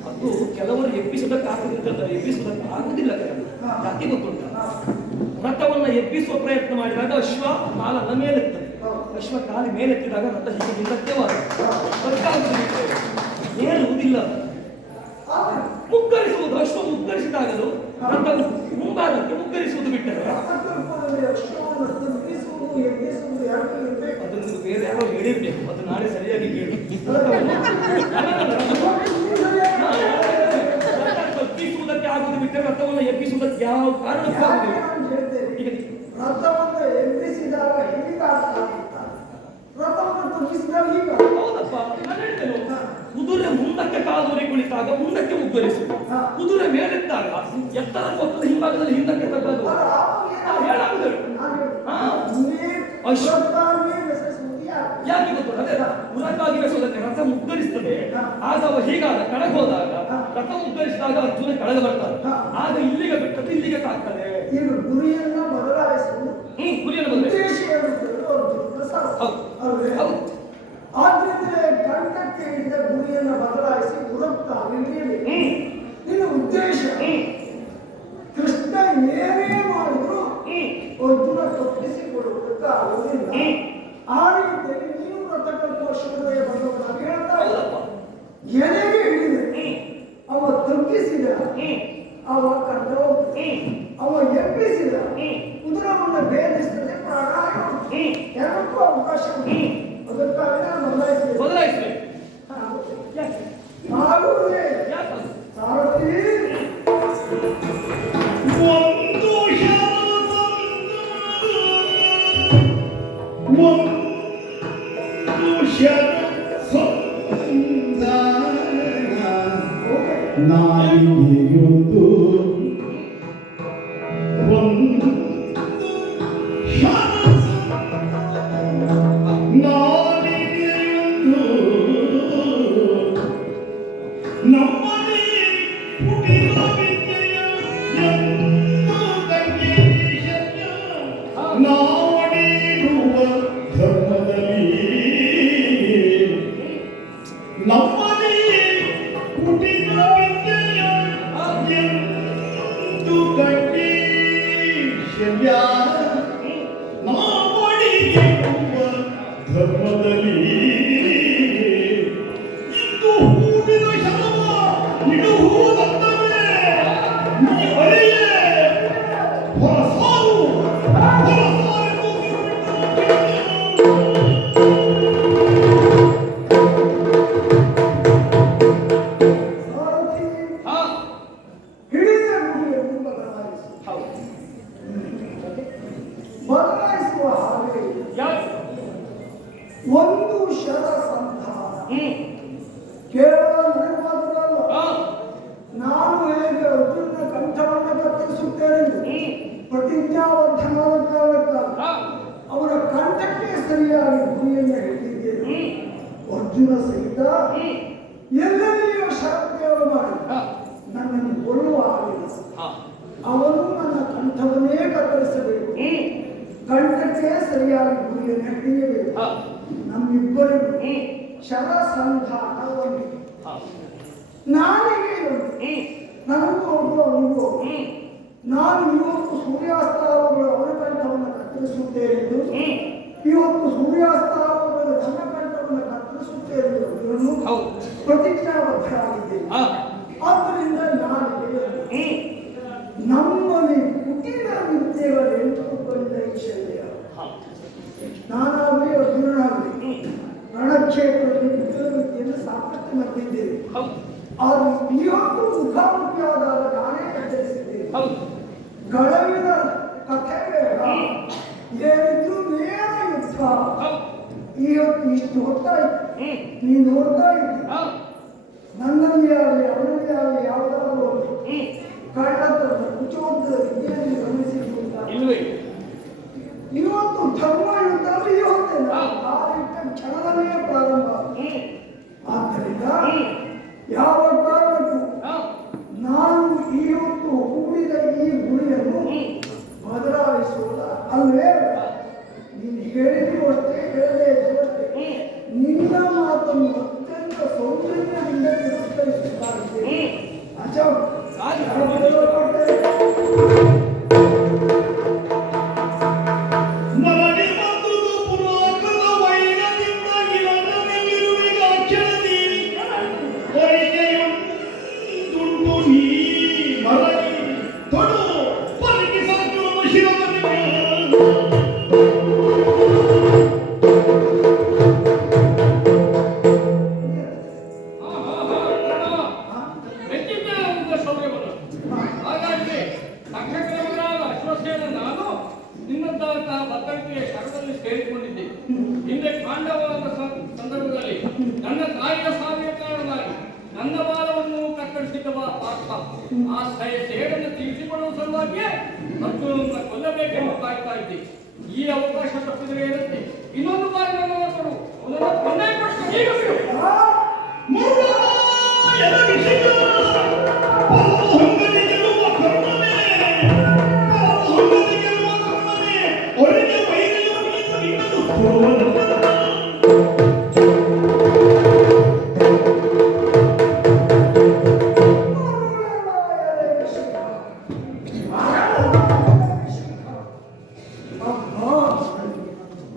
ಅದು ಕೆಲವರು ಎಬ್ಬಿಸುವುದಕ್ಕಾಗುತ್ತಿದ್ದರೆ ಎಬ್ಬಿಸುವುದಕ್ಕೆ ಆಗುವುದಿಲ್ಲ. ಯಾಕೆ ಗೊತ್ತುಂಟ? ರಥವನ್ನ ಎಬ್ಬಿಸುವ ಪ್ರಯತ್ನ ಮಾಡಿದಾಗ ಅಶ್ವ ಕಾಲನ್ನ ಮೇಲೆತ್ತದೆ. ಅಶ್ವ ಕಾಲಿ ಮೇಲೆತ್ತಿದಾಗ ರಥ ಹೀಗೆ ಹಿಂದಕ್ಕೆವಾದ ಏರುವುದಿಲ್ಲ. ಮುಗ್ಗರಿಸುವುದು, ಅಶ್ವ ಮುಗ್ಗರಿಸಿದಾಗಲು ರಥ ಮುಂಭಾಗಕ್ಕೆ ಮುಗ್ಗರಿಸುವುದು ಬಿಟ್ಟರೆ ರಥಕಲ್ಪದಲ್ಲಿ ಅಶ್ವವನ್ನು ತಗ್ಗಿಸುವುದು, ಎಬ್ಬಿಸುವುದು ಯಾಕೆ ಇರಬೇಕು? ಅದು ನಿಮಗೆ ಬೇರೆ ಯಾರೋ ಹೇಳಿರ್ಬೇಕು. ಅದು ನಾಳೆ ಸರಿಯಾಗಿ ಕೇಳಿ. ತಪ್ಪಿಸುವುದಕ್ಕೆ ಆಗುವುದು ಬಿಟ್ಟರೆ ರಥವನ್ನು ಎಬ್ಬಿಸುವುದಕ್ಕೆ ಯಾವ ಕಾರಣಕ್ಕೂ ಯಾಕೆ ಆಗುವುದಿಲ್ಲ. ನಾನು ಹೇಳ್ತೇನೆ? ಈಗ ರಥವನ್ನು ಎಬ್ಬಿಸಿದಾಗ ಹೀಗಾಗ್ತಾಗಿತ್ತ, ರಥವನ್ನು ತಗ್ಗಿಸಿದಾಗ ಹೀಗ. ಹೌದಪ್ಪ, ನಾನು ಹೇಳ್ತೇನೆ. ಕುದುರೆ ಮುಂದಕ್ಕೆ ಕಾಲೂರಿ ಕುಳಿತಾಗ ಮುಂದಕ್ಕೆ ಮುಗ್ಗರಿಸು, ಕುದುರೆ ಮೇಲೆತ್ತಾಗ ಎತ್ತರ ಕೊಟ್ಟು ಹಿಂಭಾಗದಲ್ಲಿ ಹಿಂದಕ್ಕೆ ತಗ್ಗದು. ಹೇಳಾಗುದು. ಯಾಕೆ ಗೊತ್ತು? ಅದೇ ಉರಕ್ಕಾಗಿ ಬೆಳೆಸೋದಕ್ಕೆ ರಥ ಮುಗ್ಗರಿಸ್ತದೆ. ಆಗ ಅವ ಹೀಗಾದ ಕೆಳಗೆ ಹೋದಾಗ ರಥ ಮುಗ್ಗರಿಸಿದಾಗ ಅರ್ಜುನ ಕೆಳಗೆ ಬರ್ತಾರೆ. ಆಗ ಇಲ್ಲಿಗೆ ಬಿಟ್ಟದ್ದು ಇಲ್ಲಿಗೆ ತಾಗ್ತದೆ. ಈಗ ಗುರಿಯನ್ನ ಬದಲಾಯಿಸುವುದು ಗುರಿಯನ್ನು ಬಂದ್ರೆ ಉದ್ದೇಶ ಏನಿದ್ರು ಅರ್ಜುನನ ಸಾವು. ಅಲ್ವೇ? ಆದ್ರಿಂದಲೇ ಕಂಠಕ್ಕೆ ಹಿಡಿದ ಗುರಿಯನ್ನ ಬದಲಾಯಿಸಿ ದುರಪ್ತಾಗಿ ನಿಲ್ಲಬೇಕು. ನಿನ್ನ ಉದ್ದೇಶ ಕೃಷ್ಣ ಏನೇ ಮಾಡಿದ್ರು ಅರ್ಜುನ ತಪ್ಪಿಸಿಕೊಳ್ಳುವುದಕ್ಕೆ ಆಗುವುದಿಲ್ಲ. ಆ ರೀತಿಯಲ್ಲಿ ನೀನು ರಥಕಲ್ಪ ಅಶ್ವಹೃದಯ ಬಂದವನಾಗಿ ಹೇಳ್ತಾ ಎನೆಗೆ ಹಿಡಿದರೆ ಅವ ತಗ್ಗಿಸಿದ, ಅವ ಕಂಡ ಅವ ಎಬ್ಬಿಸಿದ, ಕುದುರವನ್ನ ಭೇದಿಸಿದರೆ ಪ್ರಾಣ ಎರಡಕ್ಕೂ ಅವಕಾಶ ಉಂಟು. ಅದಕ್ಕಾಗಿ ನಾನು ಬದಲಾಯಿಸಬೇಕು. ಆಗುವುದೇ ಯಾಕೆ? ಸಾರಥಿ ನಾಯಿಯೊಂದು ನಮ್ಮನೆ ಪುಟಿನ ವಿದ್ಯೆಯ ನಾವಡಿರುವ ಧರ್ಮದಲ್ಲಿ ನಮ್ಮನೆ ಪುಟಿನ ವಿದ್ಯೆಯ ಎಂದು ಕಂಡೀಶಲ್ಯ ನಾವಡಿರುವ ಧರ್ಮದಲ್ಲಿ ಇಂದು ಹೂವಿನ ಶರವ ಇಡುವುದಂದರೆ ನೀ ಅರಿಯೇ ಹೊರಸಾರು ಸಾರಥಿ ಹಾ, ಹಿಡಿದ ಗುರಿಯನ್ನು ಬದಲಾಯಿಸು. ಹೌದು. ಬದಲಾಯಿಸುವ ಹಾಗೆ ಯಾಕೆ? ಒಂದು ಶರ ಸಂಧಾನ ಕೇವಲ ಪ್ರತಿಜ್ಞಾಬದ್ಧನಾದ ಕಾರಣಕ್ಕಾಗಿ ಹಾ. ಅವರ ಕಂಠಕ್ಕೆ ಸರಿಯಾಗಿ ಗುರಿಯನ್ನು ಹಿಡಿದಿದ್ದೇನೆ. ಅರ್ಜುನ ಸಹಿತ ಎಲ್ಲೆಲ್ಲಿಯೂ ಶರಪ್ರಯೋಗ ಮಾಡಿ ಹಾ. ನನ್ನನ್ನು ಕೊಲ್ಲುವ ಆಗಿಲ್ಲ. ಹಾ. ಅವನು ನನ್ನ ಕಂಠವನ್ನೇ ಕತ್ತರಿಸಬೇಕು. ಕಂಠಕ್ಕೆ ಸರಿಯಾಗಿ ಗುರಿಯನ್ನು ಹಿಡಿಯಬೇಕು. ಹಾ. ನಮ್ಮಿಬ್ಬರಿಗೂ ಶರ ಸಂಧಾನ ಒಂದು. ಹಾ. ನಾನಿಗೆ ನನಗೂ ಅವನು ಅವನಿಗೂ ನಾನು ಇವತ್ತು ಸೂರ್ಯಾಸ್ತಾವಗಳು ಅವನ ಕಂಠವನ್ನು ಕತ್ತರಿಸುತ್ತೇನೆ ಎಂದು ಇವತ್ತು ಸೂರ್ಯಾಸ್ತಾವಗಳು ನನ್ನ ಕಂಠವನ್ನು ಕತ್ತರಿಸುತ್ತೇನೆ ಎಂದು ಹೌದು. ಪ್ರತಿಜ್ಞಾಬದ್ಧರಾಗಿದ್ದೇನೆ. ಹಾ. ಆದ್ದರಿಂದ ನಾನಿಗೆ ನಮ್ಮಲ್ಲಿ ಕುಟಿಲ ವಿದ್ಯೆಗಳೆಂದು ಬಂದ ಐಶ್ವರ್ಯ ಹಾ. ನಾನಾಗಲಿ ಅರ್ಜುನನಾಗಲಿ ರಣಕ್ಷೇತ್ರದಲ್ಲಿ ಕುಟಿಲ ವಿದ್ಯೆಯನ್ನು ಸಾಕಷ್ಟು ಮತ್ತಿದ್ದೇನೆ. ಹೌದು. ಆದರೆ ಇವತ್ತು ಮುಖಾಮುಖಿಯಾದಾಗ ನಾನೇ ಎಚ್ಚರಿಸಿದ್ದೇನೆ. ಹೌದು. ಗಳವಿನ ಕಥೆ ಬೇಡ, ಏನಿದ್ರು ನೇರ ಯುದ್ಧ. ಹೌದು. ಇವತ್ತು ಇಷ್ಟು ಹೊತ್ತಾಯ್ತು, ನೀನು ನೋಡ್ತಾ ಇದ್ದಿ. ಹಾ. ನನ್ನಲ್ಲಿ ಆಗಲಿ ಅವನಲ್ಲಿ ಆಗಲಿ ಯಾವುದಾದ್ರೂ ಒಂದು ಕಳ್ಳತನ ಕುಚೋದ್ದ ವಿದ್ಯೆಯನ್ನು ಗಮನಿಸಿರುವುದಿಲ್ಲ. ಇಲ್ವೇ? ಇವತ್ತು ಧರ್ಮ ಯುದ್ಧದಲ್ಲಿ ಇವತ್ತೇ ಹಾ. ಕಾಲಿಟ್ಟ ಕ್ಷಣದಲ್ಲೇ ಪ್ರಾರಂಭ. ಆದ್ದರಿಂದ ಯಾವ ಕಾರಣಕ್ಕೂ ಹಾ. ನಾನು ಇವತ್ತು ಹೂಡಿದ ಈ ಗುರಿಯನ್ನು ಬದಲಾಯಿಸುವುದ ಅಲ್ವೇ? ನೀನು ಹೇಳಿದ್ರು ಅಷ್ಟೇ, ಹೇಳದೇ ಇದ್ರು ಅಷ್ಟೇ. ನಿನ್ನ ಮಾತನ್ನು ಅತ್ಯಂತ ಸೌಂದರ್ಯದಿಂದ ತಿರಸ್ಕರಿಸುತ್ತಾರೆ. ಅಜಂ ನನಗೆ ಬಂದುದು ಪುರಾತನ ವೈರದಿಂದ ಇರಲಿರುವಿಗ ಅಕ್ಷರದಿ ಪರಿಚಯುಂಟುಂಟು ನೀ ಮರಳಿ ತೊಡು ಪಲಿಗೆ ಸಾಕು ಶಿರಮನಿಗೆ ಹಾಗಾಗಿ ನಕ್ಷತ್ರಮಗನಾದ ಅಶ್ವಸೇನ ನಾನು ನಿನ್ನಂತಹ ಬತ್ತಳಿಕೆಯ ಶರದಲ್ಲಿ ಸೇರಿಕೊಂಡಿದ್ದೆ. ಹಿಂದೆ ಕಾಂಡವಾದ ಸಂದರ್ಭದಲ್ಲಿ ನನ್ನ ತಾಯಿಯ ಸಾವಿನ ಕಾರಣವಾಗಿ ನನ್ನ ಬಾಲವನ್ನು ಕತ್ತರಿಸಿದ್ದವ ಪಾರ್ಥ. ಆ ಸೇಡನ್ನು ತೀರಿಸಿಕೊಳ್ಳುವ ಸಲುವಾಗಿಯೇ ಅರ್ಜುನನ್ನ ಕೊಲ್ಲಬೇಕೆಂದು ಕಾಯ್ತಾ ಇದ್ದೆ. ಈ ಅವಕಾಶ ತಪ್ಪಿದರೆ ಏನಂತೆ? ಇನ್ನೊಂದು ಬಾರಿ ನನ್ನನ್ನು ಕೊಡು, ಅವನನ್ನು ಕೊಂದೇ ಕೊಡ್ತೇನೆ. ಈಗ ಬಿಡು.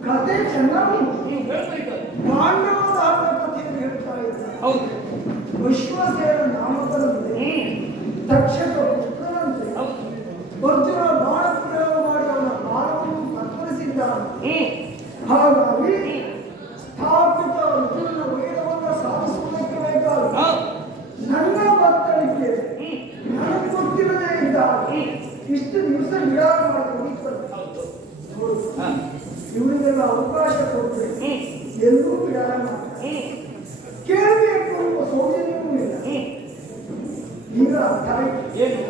ಕಥೆ ಚೆನ್ನಾಗಿ ನೀವು ಹೇಳ್ತಾ ಇದ್ದಾರೆ. ಪಾಂಡವರ ಕಥೆಯನ್ನು ಹೇಳ್ತಾ ಇದ್ದಾರೆ. ಹೌದು. ವಿಶ್ವಸೇನ ನಾಮಕರಂತೆ ತಕ್ಷಕ ಪುತ್ರನಂತೆ ಹೌದು. ಅರ್ಜುನ ಬಾಣ ಪ್ರಯೋಗ ಮಾಡಿ ಅವನ ಬಾಣವನ್ನು ಕತ್ತರಿಸಿದ್ದಾನೆ. ಹಾಗಾಗಿ ಸ್ಥಾಪಿತ ಅರ್ಜುನನ ವೇದವನ್ನು ಸಾಧಿಸುವುದಕ್ಕೆ ಬೇಕಾದ ಹಾ. ನನ್ನ ಬತ್ತಳಿಕೆ ನನಗೆ ಗೊತ್ತಿಲ್ಲದೆ ಇದ್ದಾಗ ಇಷ್ಟು ದಿವಸ ವಿರಾಮ ಮಾಡಿ ಹೌದು. ನೋಡು, ಹಾ. ಇವರಿಗೆಲ್ಲ ಅವಕಾಶ ಕೊಟ್ಟರೆ ಎಲ್ಲೂ ವಿರಾಮ ಮಾಡ್ತಾರೆ. ಕೇಳಬೇಕು ಅನ್ನುವ ಸೌಜನ್ಯವೂ ಇಲ್ಲ. ಈಗ ಅರ್ಥ ಆಯ್ತು. ಏನು?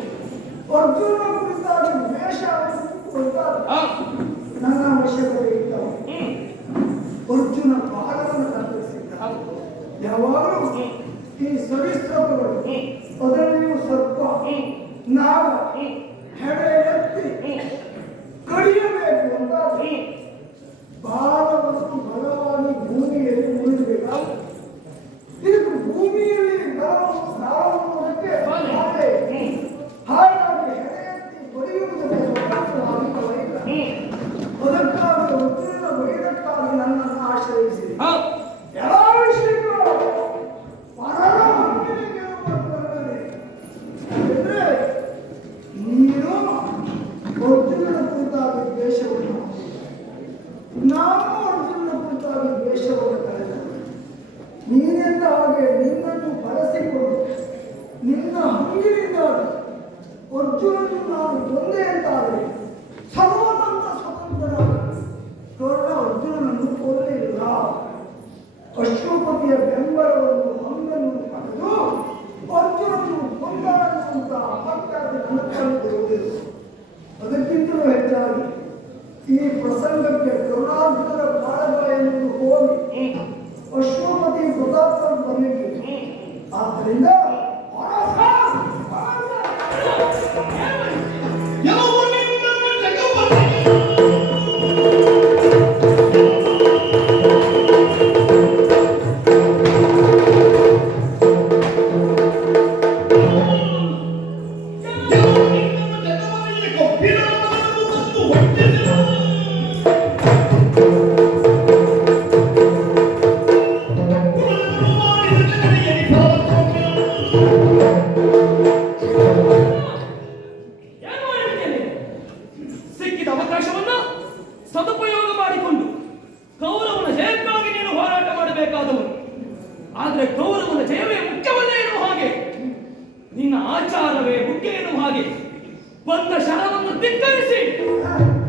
ಅರ್ಜುನ ಕುರಿತಾಗಿ ದ್ವೇಷ ಕುರಿತಾದ ಹಾ. ನನ್ನ ಅವಶ್ಯಕತೆ ಇದ್ದವು. ಅರ್ಜುನ ಬಾಣವನ್ನು ಕತ್ತರಿಸಿದ್ದ. ಹೌದು. ಯಾವಾಗಲೂ ಈ ಸವಿಸ್ತ್ರಗಳು ಅದರಲ್ಲಿಯೂ ಸರ್ಪ ನಾಗ ಹೆಡೆ ಎತ್ತಿ ಕಡಿಯಬೇಕು ಅಂತ ಬಾಣವನ್ನು ಬಲವಾಗಿ ಭೂಮಿಯಲ್ಲಿ ಉಳಿಸಬೇಕು. ಇದಕ್ಕೆ ಭೂಮಿಯಲ್ಲಿ ಬಲಕ್ಕೆ ಹಾಗಾಗಿ ಹೆಡೆ ಎತ್ತಿ ಬಡಿಯುವುದಕ್ಕೆ ಸ್ವತಂತ್ರವಾಗಿಲ್ಲ. ಅದಕ್ಕಾಗಿ ಉತ್ತರ ವೈರಕ್ಕಾಗಿ ನನ್ನನ್ನು ಆಶ್ರಯಿಸಿದೆ. ಹಾ. ಯಾವ ವಿಷಯಗಳು ಪರರ ಹಂಗಿನಿಗೆ ಬರ್ತದೆ ಅಂದ್ರೆ ನೀನು ಅರ್ಜುನನ ಕುರಿತಾಗಿ ದ್ವೇಷವನ್ನು ನಾನು ಅರ್ಜುನನ ಕುರಿತಾಗಿ ದ್ವೇಷವನ್ನು ಕಳೆದ ನೀನೆಂದ ಹಾಗೆ ನಿನ್ನನ್ನು ಬಳಸಿಕೊಂಡು ನಿನ್ನ ಹಂಗಿನಿಂದ ಅರ್ಜುನನ್ನು ನಾನು ಕೊಂದೆ ಅಂತಾದರೆ ಸರ್ವತಂತ್ರ ಸ್ವತಂತ್ರನಾದ ಕರ್ಣ ಅರ್ಜುನನನ್ನು ಕೊಲ್ಲಲಿಲ್ಲ. ಅಶ್ವಪತಿಯ ಬೆಂಬಲವನ್ನು ಹಂಗನ್ನು ಪಡೆದು ಅರ್ಜುನನ್ನು ಕೊಂದಾಡುವಂತಹ ಅಪಖ್ಯಾತಿ ನನ್ನ ಬರುವುದಿಲ್ಲ. ಅದಕ್ಕಿಂತಲೂ ಬಂದ ಶರವನ್ನು ಧಿಕ್ಕರಿಸಿ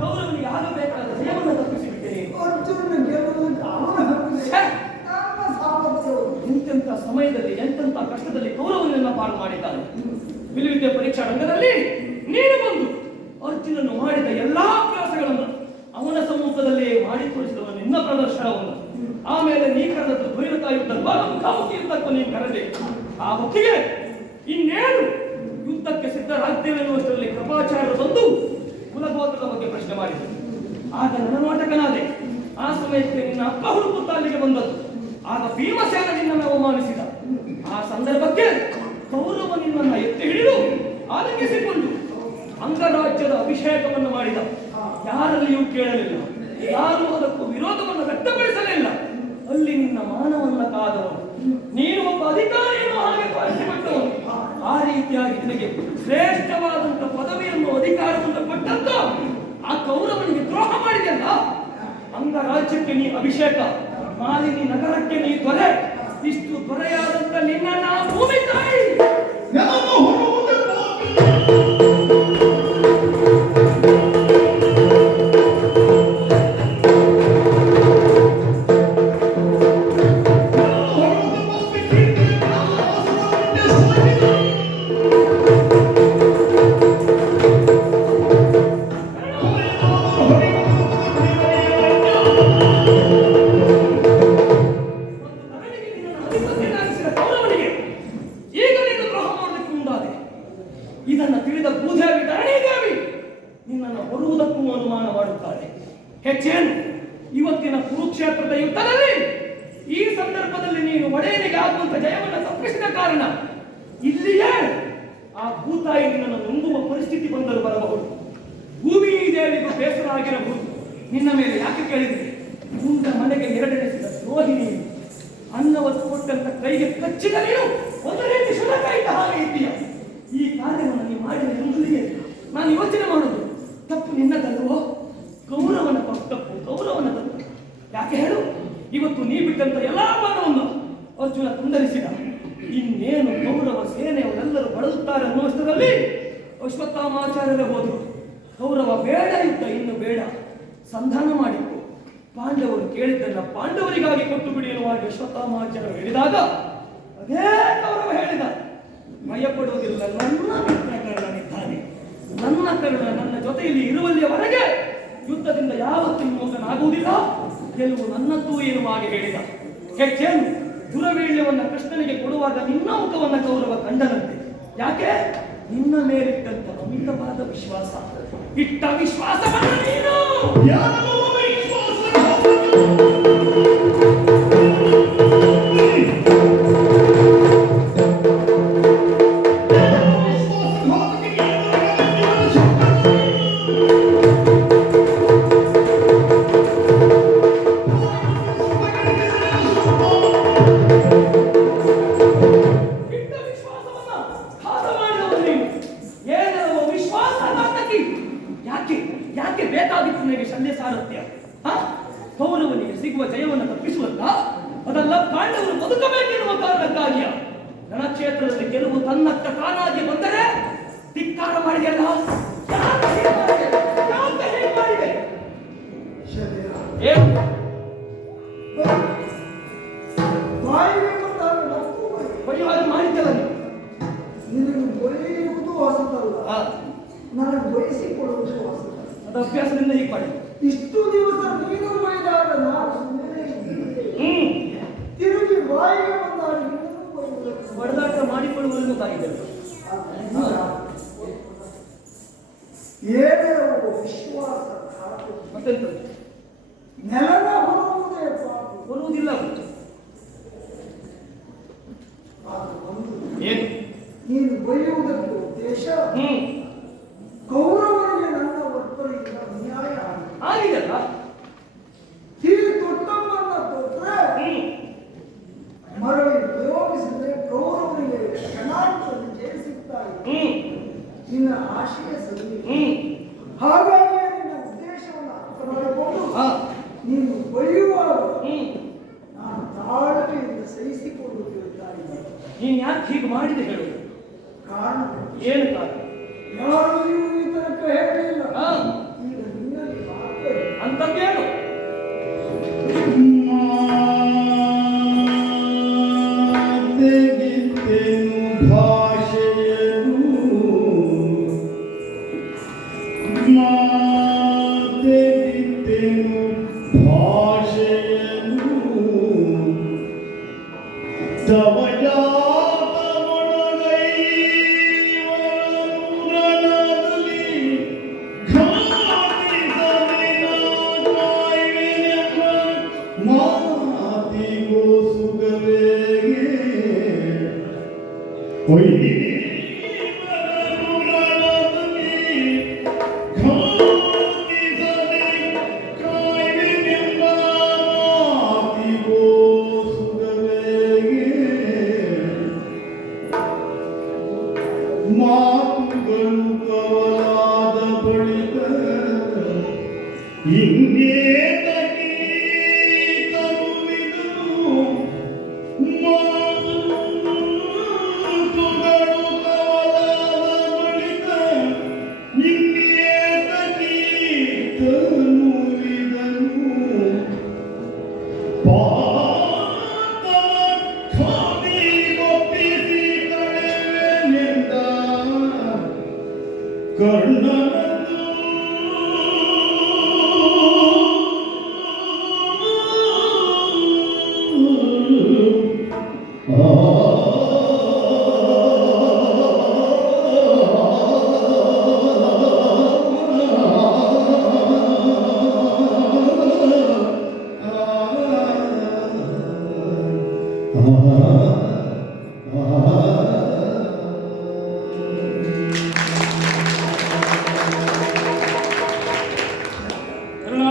ಕೌರವನಿಗೆ ಆಗಬೇಕಾದ ಜಯವನ್ನು ತಪ್ಪಿಸಿಬಿಟ್ಟೆ. ಅರ್ಜುನ ಗೆಲ್ಲುವುದು ಅವನ ಹಕ್ಕಿದೆ. ನಮ್ಮ ಸಾಮರ್ಥ್ಯವು ಎಂತೆಂಥ ಸಮಯದಲ್ಲಿ ಎಂತೆಂಥ ಕಷ್ಟದಲ್ಲಿ ಕೌರವನನ್ನ ಪಾಲು ಮಾಡಿದ್ದಾನೆ. ವಿಲ್ವಿದ್ಯೆ ಪರೀಕ್ಷಾ ರಂಗದಲ್ಲಿ ನೀನು ಬಂದು ಅರ್ಜುನನು ಮಾಡಿದ ಎಲ್ಲಾ ಅಭ್ಯಾಸಗಳನ್ನು ಅವನ ಸಮ್ಮುಖದಲ್ಲಿ ಮಾಡಿ ತೋರಿಸಿದವ ನಿನ್ನ ಪ್ರದರ್ಶನವನ್ನು, ಆಮೇಲೆ ನೀ ಕರೆದದ್ದು ದ್ವೈರತಾ ಯುದ್ಧ ಮುಖಾಮುಖಿ ಯುದ್ಧಕ್ಕೂ ನೀನು ಕರೆದೆ. ಆ ಹೊತ್ತಿಗೆ ಇನ್ನೇನು ಯುದ್ಧಕ್ಕೆ ಸಿದ್ಧರಾಗ್ತೇವೆನ್ನುವಷ್ಟರಲ್ಲಿ ಕೃಪಾಚಾರ್ಯರು ಬಂದು ಕುಲಗೋತ್ರದ ಬಗ್ಗೆ ಪ್ರಶ್ನೆ ಮಾಡಿದರು. ಆಗ ನನ್ನ ನಾಟಕನಾದೆ. ಆ ಸಮಯಕ್ಕೆ ನಿನ್ನ ಅಪ್ಪ ಹುಡುಕುತ್ತ ಅಲ್ಲಿಗೆ ಬಂದದ್ದು. ಆಗ ಭೀಮಸೇನ ನಿನ್ನನ್ನು ಅವಮಾನಿಸಿದ. ಆ ಸಂದರ್ಭಕ್ಕೆ ಕೌರವ ನಿನ್ನನ್ನು ಎತ್ತಿ ಹಿಡಿದು ಆಲಂಗಿಸಿಕೊಂಡು ಅಂಗರಾಜ್ಯದ ಅಭಿಷೇಕವನ್ನು ಮಾಡಿದ. ಯಾರಲ್ಲಿಯೂ ಕೇಳಲಿಲ್ಲ, ಯಾರು ಅದಕ್ಕೂ ವಿರೋಧವನ್ನು ವ್ಯಕ್ತಪಡಿಸಲಿಲ್ಲ. ಅಲ್ಲಿ ನಿನ್ನ ಮಾನವನ್ನ ಕಾದವನು, ನೀನು ಒಬ್ಬ ಅಧಿಕಾರಿಯನ್ನು ಹಾಗೆ ಪಾಲಿಸಿಬಿಟ್ಟವನು. ಆ ರೀತಿಯಾಗಿ ನಿನಗೆ ಶ್ರೇಷ್ಠವಾದಂತ ಪದವಿಯನ್ನು ಅಧಿಕಾರವನ್ನು ಕೊಟ್ಟಂತ ಆ ಕೌರವನಿಗೆ ದ್ರೋಹ ಮಾಡಿದೆಯಲ್ಲ. ಅಂಗರಾಜ್ಯಕ್ಕೆ ನೀ ಅಭಿಷೇಕ, ಮಾಲಿನಿ ನಗರಕ್ಕೆ ನೀ ದೊರೆ, ಇಷ್ಟು ದೊರೆಯಾದಂತ ನಿನ್ನ ಭೂಮಿ ತಾಯಿ ಇದನ್ನು ತಿಳಿದ ಭೂದೇವಿ ಧರಣಿದೇವಿ ನಿನ್ನನ್ನು ಹೊರುವುದಕ್ಕೂ ಅನುಮಾನ ಮಾಡುತ್ತಾರೆ. ಹೆಚ್ಚೇನು ಇವತ್ತಿನ ಕುರುಕ್ಷೇತ್ರದ ಯುದ್ಧದಲ್ಲಿ ಈ ಸಂದರ್ಭದಲ್ಲಿ ನೀನು ಒಡೆಯನಿಗೆ ಆಗುವಂತ ಜಯವನ್ನು ತಪ್ಪಿಸಿದ ಕಾರಣ ಇಲ್ಲಿಯೇ ಆ ಭೂತಾಯಿ ನಿನ್ನನ್ನು ನುಂಗುವ ಪರಿಸ್ಥಿತಿ ಬಂದರೂ ಬರಬಹುದು. ಭೂಮಿ ದೇವಿಗೂ ಬೇಸರ ಆಗಿರಬಹುದು. ನಿನ್ನ ಮೇಲೆ ಯಾಕೆ ಕೇಳಿದರೆ ಮುಂದ ಮನೆಗೆ ಎರಡೆಣಿಸಿದ ದ್ರೋಹಿಣಿ, ಅನ್ನವನ್ನು ಕೊಟ್ಟಂತ ಕೈಗೆ ಕಚ್ಚಿದ ನೀನು ಒಂದು ರೀತಿ ಶುನಕಾಯಿತ ಹಾಗೆ ಇದ್ದೀಯ. ಈ ಕಾರ್ಯವನ್ನು ನೀವು ಮಾಡಿದ ಎಂಬುದಿಗೆ ನಾನು ಯೋಚನೆ ಮಾಡುವುದು ತಪ್ಪು ನಿನ್ನದಲ್ವೋ? ಕೌರವನ ತಪ್ಪು, ಕೌರವನ ತಪ್ಪು. ಯಾಕೆ ಹೇಳು? ಇವತ್ತು ನೀ ಬಿಟ್ಟಂತ ಎಲ್ಲಾ ಮಾನವನ್ನು ಅರ್ಜುನ ತುಂಡರಿಸಿದ. ಇನ್ನೇನು ಕೌರವ ಸೇನೆಯವರೆಲ್ಲರೂ ಬಳಸುತ್ತಾರೆ ಅನ್ನುವಷ್ಟರಲ್ಲಿ ಅಶ್ವತ್ಥಾಮಾಚಾರ್ಯರೇ ಹೋದರು. ಕೌರವ ಬೇಡ ಯುದ್ಧ, ಇನ್ನು ಬೇಡ, ಸಂಧಾನ ಮಾಡಿತ್ತು. ಪಾಂಡವರು ಕೇಳಿದ್ದನ್ನ ಪಾಂಡವರಿಗಾಗಿ ಕೊಟ್ಟು ಬಿಡಿ ಎನ್ನುವಾಗಿ ಅಶ್ವತ್ಥಾಮಾಚಾರ್ಯರು ಹೇಳಿದಾಗ ಅದೇ ಕೌರವ ಹೇಳಿದ, ಭಯಪಡುವುದಿಲ್ಲ, ನನ್ನ ಮಿತ್ರಕರ್ಣನಿದ್ದಾನೆ, ನನ್ನ ಕರ್ಣ ನನ್ನ ಜೊತೆಯಲ್ಲಿ ಇರುವಲ್ಲಿಯವರೆಗೆ ಯುದ್ಧದಿಂದ ಯಾವತ್ತೂ ಮೋಸನಾಗುವುದಿಲ್ಲ, ಗೆಲುವು ನನ್ನದ್ದು ಎನ್ನುವ ಹಾಗೆ ಹೇಳಿದ. ಹೆಚ್ಚೇನು ದುರವೀಳ್ಯವನ್ನ ಕೃಷ್ಣನಿಗೆ ಕೊಡುವಾಗ ನಿನ್ನ ಮುಖವನ್ನ ಕೌರವ ಕಂಡನಂತೆ. ಯಾಕೆ? ನಿನ್ನ ಮೇಲಿಟ್ಟಂತ ಅಮಿತವಾದ ವಿಶ್ವಾಸ, ಇಟ್ಟ ವಿಶ್ವಾಸವನ್ನು ನೀನು ಕೌರವನಿಗೆ ಸಿಗುವ ಜಯವನ್ನು ತಪ್ಪಿಸುವಲ್ಲ, ಅದಲ್ಲ ಪಾಂಡವರು ಬದುಕಬೇಕೆನ್ನುವ ಕಾರಣಕ್ಕಾಗಿಯ ರಣಕ್ಷೇತ್ರದಲ್ಲಿ ಗೆಲುವು ತನ್ನತ್ತ ತಾನಾಗಿ ಬಂದರೆ ಧಿಕ್ಕಾರ ಮಾಡಿದೆಯಲ್ಲ. ಬರೆಯುವಾಗ ಮಾಡಿದ್ದಲ್ಲ ನಿನಗೆ ಬರೆಯುವುದು ಹೊಸತಲ್ಲ, ನನಗೆ ಬಯಸಿಕೊಳ್ಳುವುದು ಹೊಸತಲ್ಲ. ಅದು ಅಭ್ಯಾಸದಿಂದ ಹೀಗೆ ಮಾಡಿ. ಇಷ್ಟು ದಿವಸ ನೀನು ಬೈದಾಗ ನಾನು ಸುಮ್ಮನೆ ತಿರುಗಿ ಬಾಯಿಗೆ ಬಂದಾಗ ಬಡದಾಟ ಮಾಡಿಕೊಳ್ಳುವುದನ್ನು ಕಾಯಿದರು. ಏನೇ ವಿಶ್ವಾಸ ಮತ್ತೆಂತ ನೆಲನ ಹೊರುವುದೇ ಬರುವುದಿಲ್ಲ. ಏನು ನೀನು ಬರೆಯುವುದಕ್ಕೆ ಉದ್ದೇಶ ಕೌರವನಿಗೆ ನನ್ನ ವರ್ತನೆಯಿಂದ ನ್ಯಾಯ ಆಗಿದೆಲ್ಲ. ಈ ದೊಡ್ಡಮ್ಮನ್ನ ತೊಟ್ಟರೆ ಮರಳಿ ಪ್ರಯೋಗಿಸಿದ್ರೆ ಕೌರವನಿಗೆ ಕ್ಷಣಾಂತರದಲ್ಲಿ ಜಯ ಸಿಗ್ತಾ ಇದೆ. ನಿನ್ನ ಆಶಯ ಸರಿ. ಹಾಗಾಗಿ ನಿನ್ನ ಉದ್ದೇಶವನ್ನು ಅರ್ಥ ಮಾಡಿಕೊಂಡು ನೀನು ಬರೆಯುವಾಗ ನಾನು ತಾಳ್ಮೆಯಿಂದ ಸಹಿಸಿಕೊಂಡು ತಿರುತ್ತಾ ಇದ್ದೇನೆ. ನೀನು ಯಾಕೆ ಹೀಗೆ ಮಾಡಿದೆ ಹೇಳುವುದು? ಕಾರಣ ಏನು ಕಾರಣ? ಯಾರು ನೀವು ಈ ತನಕ ಹೇಳಲಿಲ್ಲ. ಹಾ, ಈಗ ನಿನ್ನಲ್ಲಿ ಮಾತ್ರ ಇದೆ. ಅಂತದ್ದೇನು? ಮಾತೆಗಿದ್ದೆನು ಭಾಷೆಯನು, ಮಾತೆಗಿದ್ದೆನು ಭಾಷೆಯನು, ತವಯಾದ ಒಳಗೈವನುರನಲ್ಲಿ ಘಾತಿಸದೆ ನಾಗಾಯ್ವೆನೆಂಬ ಮಾತಿಗೋ ಸುಗವೇಗೆ ಒಯ್ಯಿವನುರನಲ್ಲಿ ಘಾತಿಸದೆ ಕಾಯ್ವೆನೆಂಬ ಮಾತಿಗೋ ಸುಗವೇಗೆ ಮಾತುಗಳು ಕವಲಾದ ಬಳಿಕ ಇನ್ನೇತಕ್ಕೆ ತರುವಿದನು, ಮಾತುಗಳು ಕವಲಾದ ಬಳಿಕ ಇನ್ನೇತಕ್ಕೆ ತರುವಿದನು, ಪಾತವ ಖಾದಿಗೊಪ್ಪಿಸಿ ಕಳೆವೆನೆಂದ ಕರ್ಣನಂದು ಕರ್ಣ,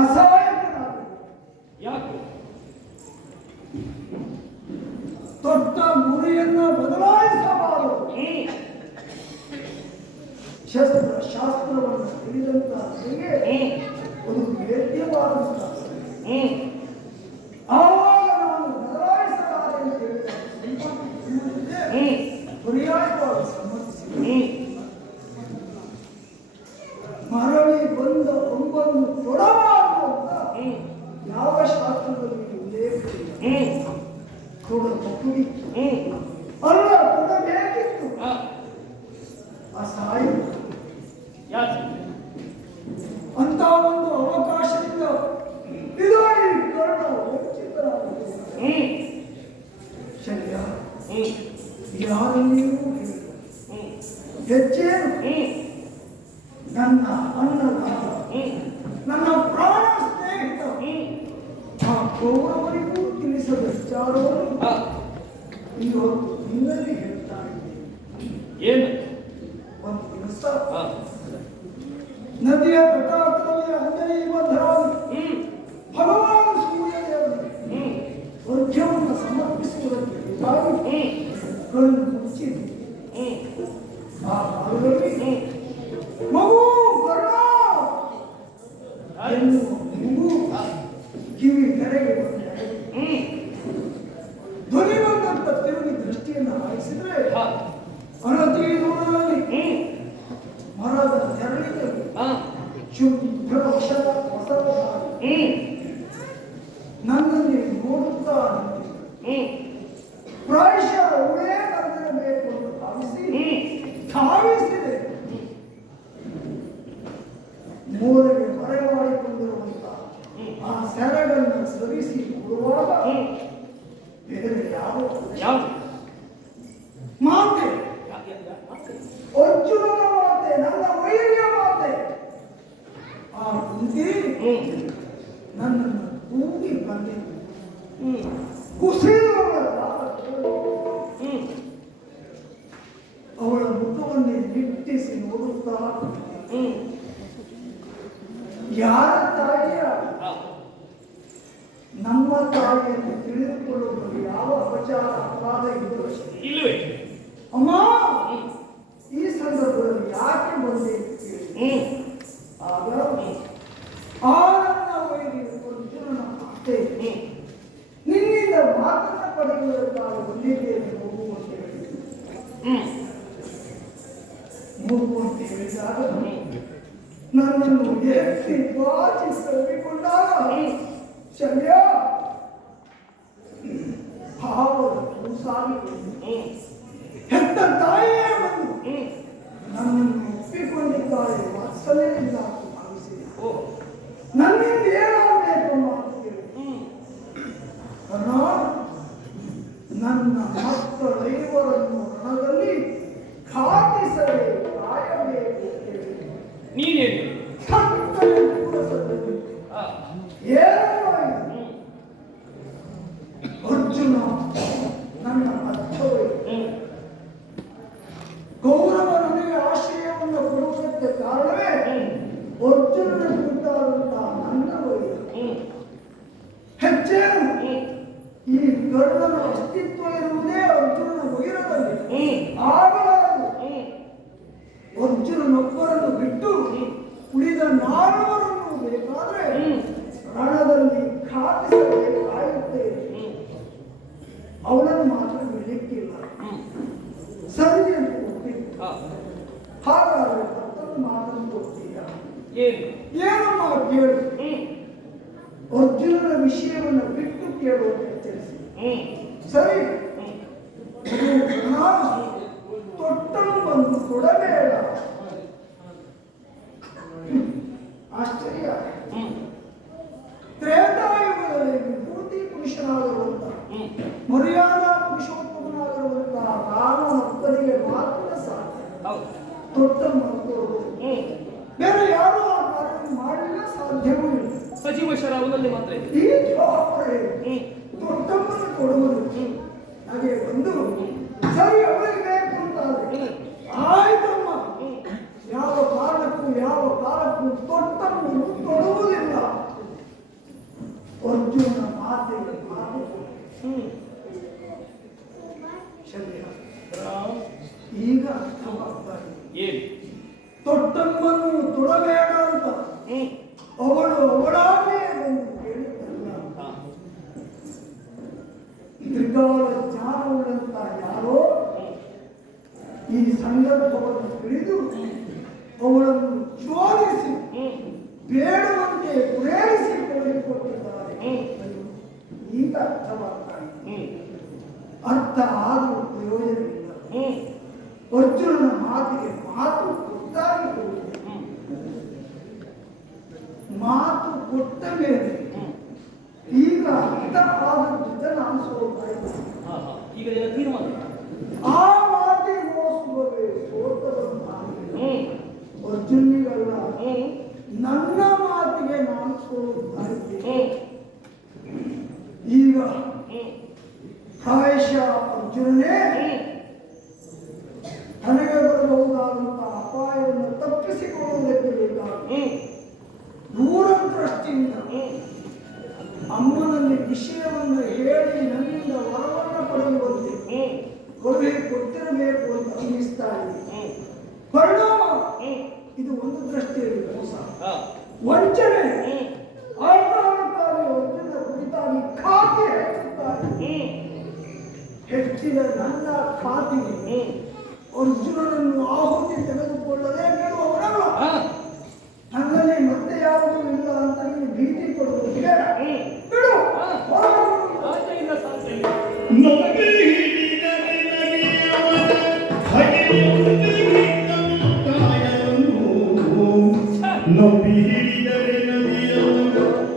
ಅಸಹಾಯಕನಾದೆ. ಯಾಕೆ? ದೊಡ್ಡ ಗುರಿಯನ್ನ ಬದಲಾಯಿಸಬಾರದು. ಶಾಸ್ತ್ರವನ್ನು ತಿಳಿದಂತ ನನಗೆ ಒಂದು ವೇದ್ಯವಾದಂತ ಆವಾಗ ನಾನು ಬದಲಾಯಿಸಲಾರೆ ಅಂತ ಹೇಳಿದೆ. ಪರ್ಯಾಯವಾಗಿ ಸಮ್ಮತಿಸಿದೆ. ಮರಳಿ ಬಂದ ಒಂಬನ್ನು ತೊಡಬಾರದು ಅಂತ ಯಾವ ಶಾಸ್ತ್ರದಲ್ಲಿ ಉಲ್ಲೇಖವಿಲ್ಲ. ತೊಡಬಹುದು ಅಲ್ಲ, ತೊಡಬೇಕಿತ್ತು. ಅಸಹಾಯ ಯಾಕೆ? ಅಂತ ಒಂದು ಅವಕಾಶದಿಂದ ಇದೋ ಈ ಕರ್ಣ ವಂಚಿತರಾಗಿದೆ. ಶಲ್ಯ ಯಾರನ್ನೆಯೂ ಕೇಳಿಲ್ಲ. ಹೆಚ್ಚೇನು ನನ್ನ ಅನ್ನದ ನನ್ನ ಪ್ರಾಣ ಸ್ನೇಹಿತ ಆ ಗೌರವರಿಗೂ ತಿಳಿಸದ ವಿಚಾರವನ್ನು ಇವತ್ತು ನಿನ್ನಲ್ಲಿ ಹೇಳ್ತಾ ಇದ್ದೇನೆ. ಏನು? ಒಂದು ದಿವಸ ಹಾ. ನದಿಯ ತಟಾಕದಲ್ಲಿ ಅಂಜನೇಯ ಬಂಧರಾಗಿ ಭಗವಾನ ಸೂರ್ಯದೇವನಿಗೆ ವರ್ಗ್ಯವನ್ನು ಸಮರ್ಪಿಸುವುದಕ್ಕೆ ಬೇಕಾಗಿ ಕಣ್ಣು ಮುಚ್ಚಿದೆ. ಆ ಕಾಲದಲ್ಲಿ ಮಗು ಕರ್ಣ ಎನ್ನುವ ಮಗು ಕಿವಿ ಕರೆಗೆ ಬಂದರೆ ಧ್ವನಿ ಬಂದಂತ ತಿರುಗಿ ದೃಷ್ಟಿಯನ್ನು ಹಾಯಿಸಿದ್ರೆ ಅನತಿ ದೂರದಲ್ಲಿ ಮರದ ನೆರಳಿನಲ್ಲಿ ಶುಭ್ರ ಹೊಸದಾಗಿ ನನ್ನನ್ನೇ ನೋಡುತ್ತಾ ಪ್ರಾಯಶಃ ಅವಳೇ ಬಂದಿರಬೇಕು ಎಂದು ಭಾವಿಸಿ ಧಾವಿಸಿದೆ. ಮೂಲೆಗೆ ಮರೆ ಮಾಡಿಕೊಂಡಿರುವಂತ ಆ ಸೆರಗನ್ನು ಸರಿಸಿ ಕೊಡುವಾಗ ಬೇರೆ ಯಾವ ಮಾತೆ, ಅರ್ಜುನನ ಮಾತೆ, ನನ್ನ ವೈರ್ಯ ಮಾತೆ. ಆ ಕುಂತಿ ನನ್ನನ್ನು ಕೂಗಿ ಬಂದಿದ್ದು ಕುಸಿಯುವ ಅವಳ ಮುಖವನ್ನೇ ನಿಟ್ಟಿಸಿ ನೋಡುತ್ತಾ ಯಾರ ತಾಯಿಯ ನಮ್ಮ ತಾಯಿಯನ್ನು ತಿಳಿದುಕೊಳ್ಳುವುದು ಯಾವ ಅಪಚಾರ ಅಪರಾಧ ಇಲ್ಲವೇ? ಅಮ್ಮ ಈ ಸಂದರ್ಭದಲ್ಲಿ ಯಾಕೆ ಬಂದೆ ಆಗ ಆ ನನ್ನ ವೈರಿ ಅರ್ಜುನನ ಮಾತೆ ನಿನ್ನಿಂದ ಮಾತನ್ನ ಪಡೆಯುವುದಕ್ಕಾಗಿ ಬಂದಿದ್ದೇನೆ ಹೋಗು ಅಂತ ಹೇಳಿದ್ರು. ಚಂದ್ಯ ಭಾವವನ್ನು ಸಾಗಿಕೊಂಡು ಹೆತ್ತ ತಾಯಿಯೇ ಬಂದು ನನ್ನನ್ನು ಒಪ್ಪಿಕೊಂಡಿದ್ದಾರೆ ವಾತ್ಸಲ್ಯದಿಂದ ಅಂತ ಭಾವಿಸಿದೆ. ನನ್ನಿಂದ ಏನಾಗಬೇಕು ಮಾತು ಕರ್ಣ, ನನ್ನ ಮಕ್ಕಳೈವರನ್ನು ರಣದಲ್ಲಿ ಖಾತಿಸದೆ ಕಾಯಬೇಕು. ನೀನೇನು ಅರ್ಜುನ ನನ್ನ ಅರ್ಥವೇ ಕೌರವ ನನಗೆ ಆಶ್ರಯವನ್ನು ಕೊಡುವುದಕ್ಕೆ ಕಾರಣವೇ ಅರ್ಜುನನ ಕುರಿತಾದಂತಹ ನನ್ನ ವೈರ. ಹೆಚ್ಚೇನು ಈ ಕರ್ಣನ ಅಸ್ತಿತ್ವ ಇರುವುದೇ ಅರ್ಜುನನ ವೈರದಲ್ಲಿ. ಆಗಲಾರದು ಅರ್ಜುನನೊಬ್ಬರನ್ನು ಬಿಟ್ಟು ಉಳಿದ ನಾಲ್ವರನ್ನು ಬೇಕಾದ್ರೆ ರಣದಲ್ಲಿ ಖಾತಿಸದೆ ಕಾಯುತ್ತೇನೆ. ಅವನನ್ನು ಮಾತ್ರ ಬಿಡಲಿಕ್ಕಿಲ್ಲ. ಸರಿ ಅಂತ ಗೊತ್ತಿಲ್ಲ. ಹಾಗಾದ್ರೆ ಮತ್ತೊಂದು ಮಾತನ್ನು ಗೊತ್ತಿಲ್ಲ. ಏನಮ್ಮ ಕೇಳು. ಅರ್ಜುನನ ವಿಷಯವನ್ನು ಬಿಟ್ಟು ಕೇಳುವಂತೆ ಎಚ್ಚರಿಸಿ. ಸರಿ, ತೊಟ್ಟನು ಬಂದು ಕೊಡಬೇಡ. ಆಶ್ಚರ್ಯ. ತ್ರೇತಾಯುಗದಲ್ಲಿ ವಿಭೂತಿ ಪುರುಷನಾಗಿರುವಂತ ಮರ್ಯಾದಾ ಪುರುಷೋತ್ತಮನಾಗಿರುವಂತ ರಾಮನೊಬ್ಬನಿಗೆ ಮಾತ್ರ ಸಾಧ್ಯ ತೊಟ್ಟನು ಬಂದು. ಬೇರೆ ಯಾರೂ ಆ ಕಾರ್ಯವನ್ನು ಮಾಡಲಿಲ್ಲ, ಸಾಧ್ಯವೂ ಇಲ್ಲ. ಸಜೀವ ಶರಾವದಲ್ಲಿ ಮಾತ್ರ ಈ ಜವಾಬ್ದಾರಿ ತೊಟ್ಟಮ್ಮನ್ನು ಕೊಡುವುದು. ಹಾಗೆ ಬಂದು ಸರಿ ಅವಳಿಗೆ ಬೇಕು ಅಂತಾದ್ರೆ ಆಯ್ತಮ್ಮ, ಯಾವ ಕಾಲಕ್ಕೂ ತೊಟ್ಟಮ್ಮನ್ನು ತೊಡುವುದಿಲ್ಲ. ಅರ್ಜುನ ಮಾತಿಗೆ ಮಾತು. ಈಗ ಏನು ತೊಟ್ಟಮ್ಮನ್ನು ತೊಡಬೇಡ ಅಂತ ಅವಳಾಗೇ ಬಂದು ಕೇಳಿದ್ದಲ್ಲ. ತ್ರಿಕಾಲ ಜ್ಞಾನವುಳ್ಳಂತ ಯಾರೋ ಈ ಸಂದರ್ಭವನ್ನು ತಿಳಿದು ಅವಳನ್ನು ಜೋಡಿಸಿ ಬೇಡುವಂತೆ ಪ್ರೇರಿಸಿ ಕೊಟ್ಟಿದ್ದಾರೆ. ಈಗ ಅರ್ಥವಾಗ್ತಾಯಿದೆ. ಅರ್ಥ ಆದರೂ ಪ್ರಯೋಜನವಿಲ್ಲ. ಅರ್ಜುನನ ಮಾತಿಗೆ ಮಾತು ಕೊಟ್ಟಾಗಿ ಕೊಡುವುದು. ಮಾತು ಕೊಟ್ಟ ಮೇಲೆ ಈಗ ಅರ್ಥ ಆದದ್ರಿಂದ ನಾನು ಸೋಲ್ತಾಯಿದ್ದೆ. ಈಗ ತೀರ್ಮಾನ ಆ ಮಾತಿಗೋಸ್ಕರವೇ ಸೋತವನು ಅರ್ಜುನಿಗಲ್ಲ, ನನ್ನ ಮಾತಿಗೆ ನಾನು ಸೋಲ್ತಾಯಿದ್ದೆ. ಈಗ ಪ್ರಾಯಶಃ ಅರ್ಜುನನೇ ತನಗೆ ಬರಬಹುದಾದಂತಹ ಅಪಾಯವನ್ನು ತಪ್ಪಿಸಿಕೊಳ್ಳುವುದಕ್ಕೆ ಬೇಕಾಗಿ ದೂರದೃಷ್ಟಿಯಿಂದ ಅಮ್ಮನಲ್ಲಿ ವಿಷಯವನ್ನು ಹೇಳಿ ನನ್ನಿಂದ ವರವನ್ನು ಪಡೆಯುವಂತೆ ಕೊಡುಗೆ ಕೊಟ್ಟಿರಬೇಕು ಅಂತ ಅನ್ನಿಸ್ತಾ ಇದೆ. ಪರಿಣಾಮ ಇದು ಒಂದು ದೃಷ್ಟಿಯಲ್ಲಿ ಮೋಸ, ವಂಚನೆ. ಅರ್ಜುನ ಕುರಿತಾಗಿ ಖಾತೆ ಹೆಚ್ಚುತ್ತಾರೆ. ಹೆಚ್ಚಿದ ನನ್ನ ಖಾತೆಗೆ ಅರ್ಜುನನನ್ನು ಆಹುತಿ ತೆಗೆದುಕೊಳ್ಳದೆ ಬಿಡುವವರಲ್ಲ. ನನ್ನಲ್ಲಿ ಮತ್ತೆ ಯಾವುದೂ ಇಲ್ಲ ಅಂತ ನೀನು ಭೀತಿ ಪಡುವುದು ಬೇಡ. ಬಿಡು. ನಂಬಿ ಹಿಡಿದರೆ ನಗೆಯವನ ಹಗೆಯೊಂದಿಗಿದ್ದನು ಕಾಯನು. ನಂಬಿ ಹಿಡಿದರೆ ನಗೆಯವನ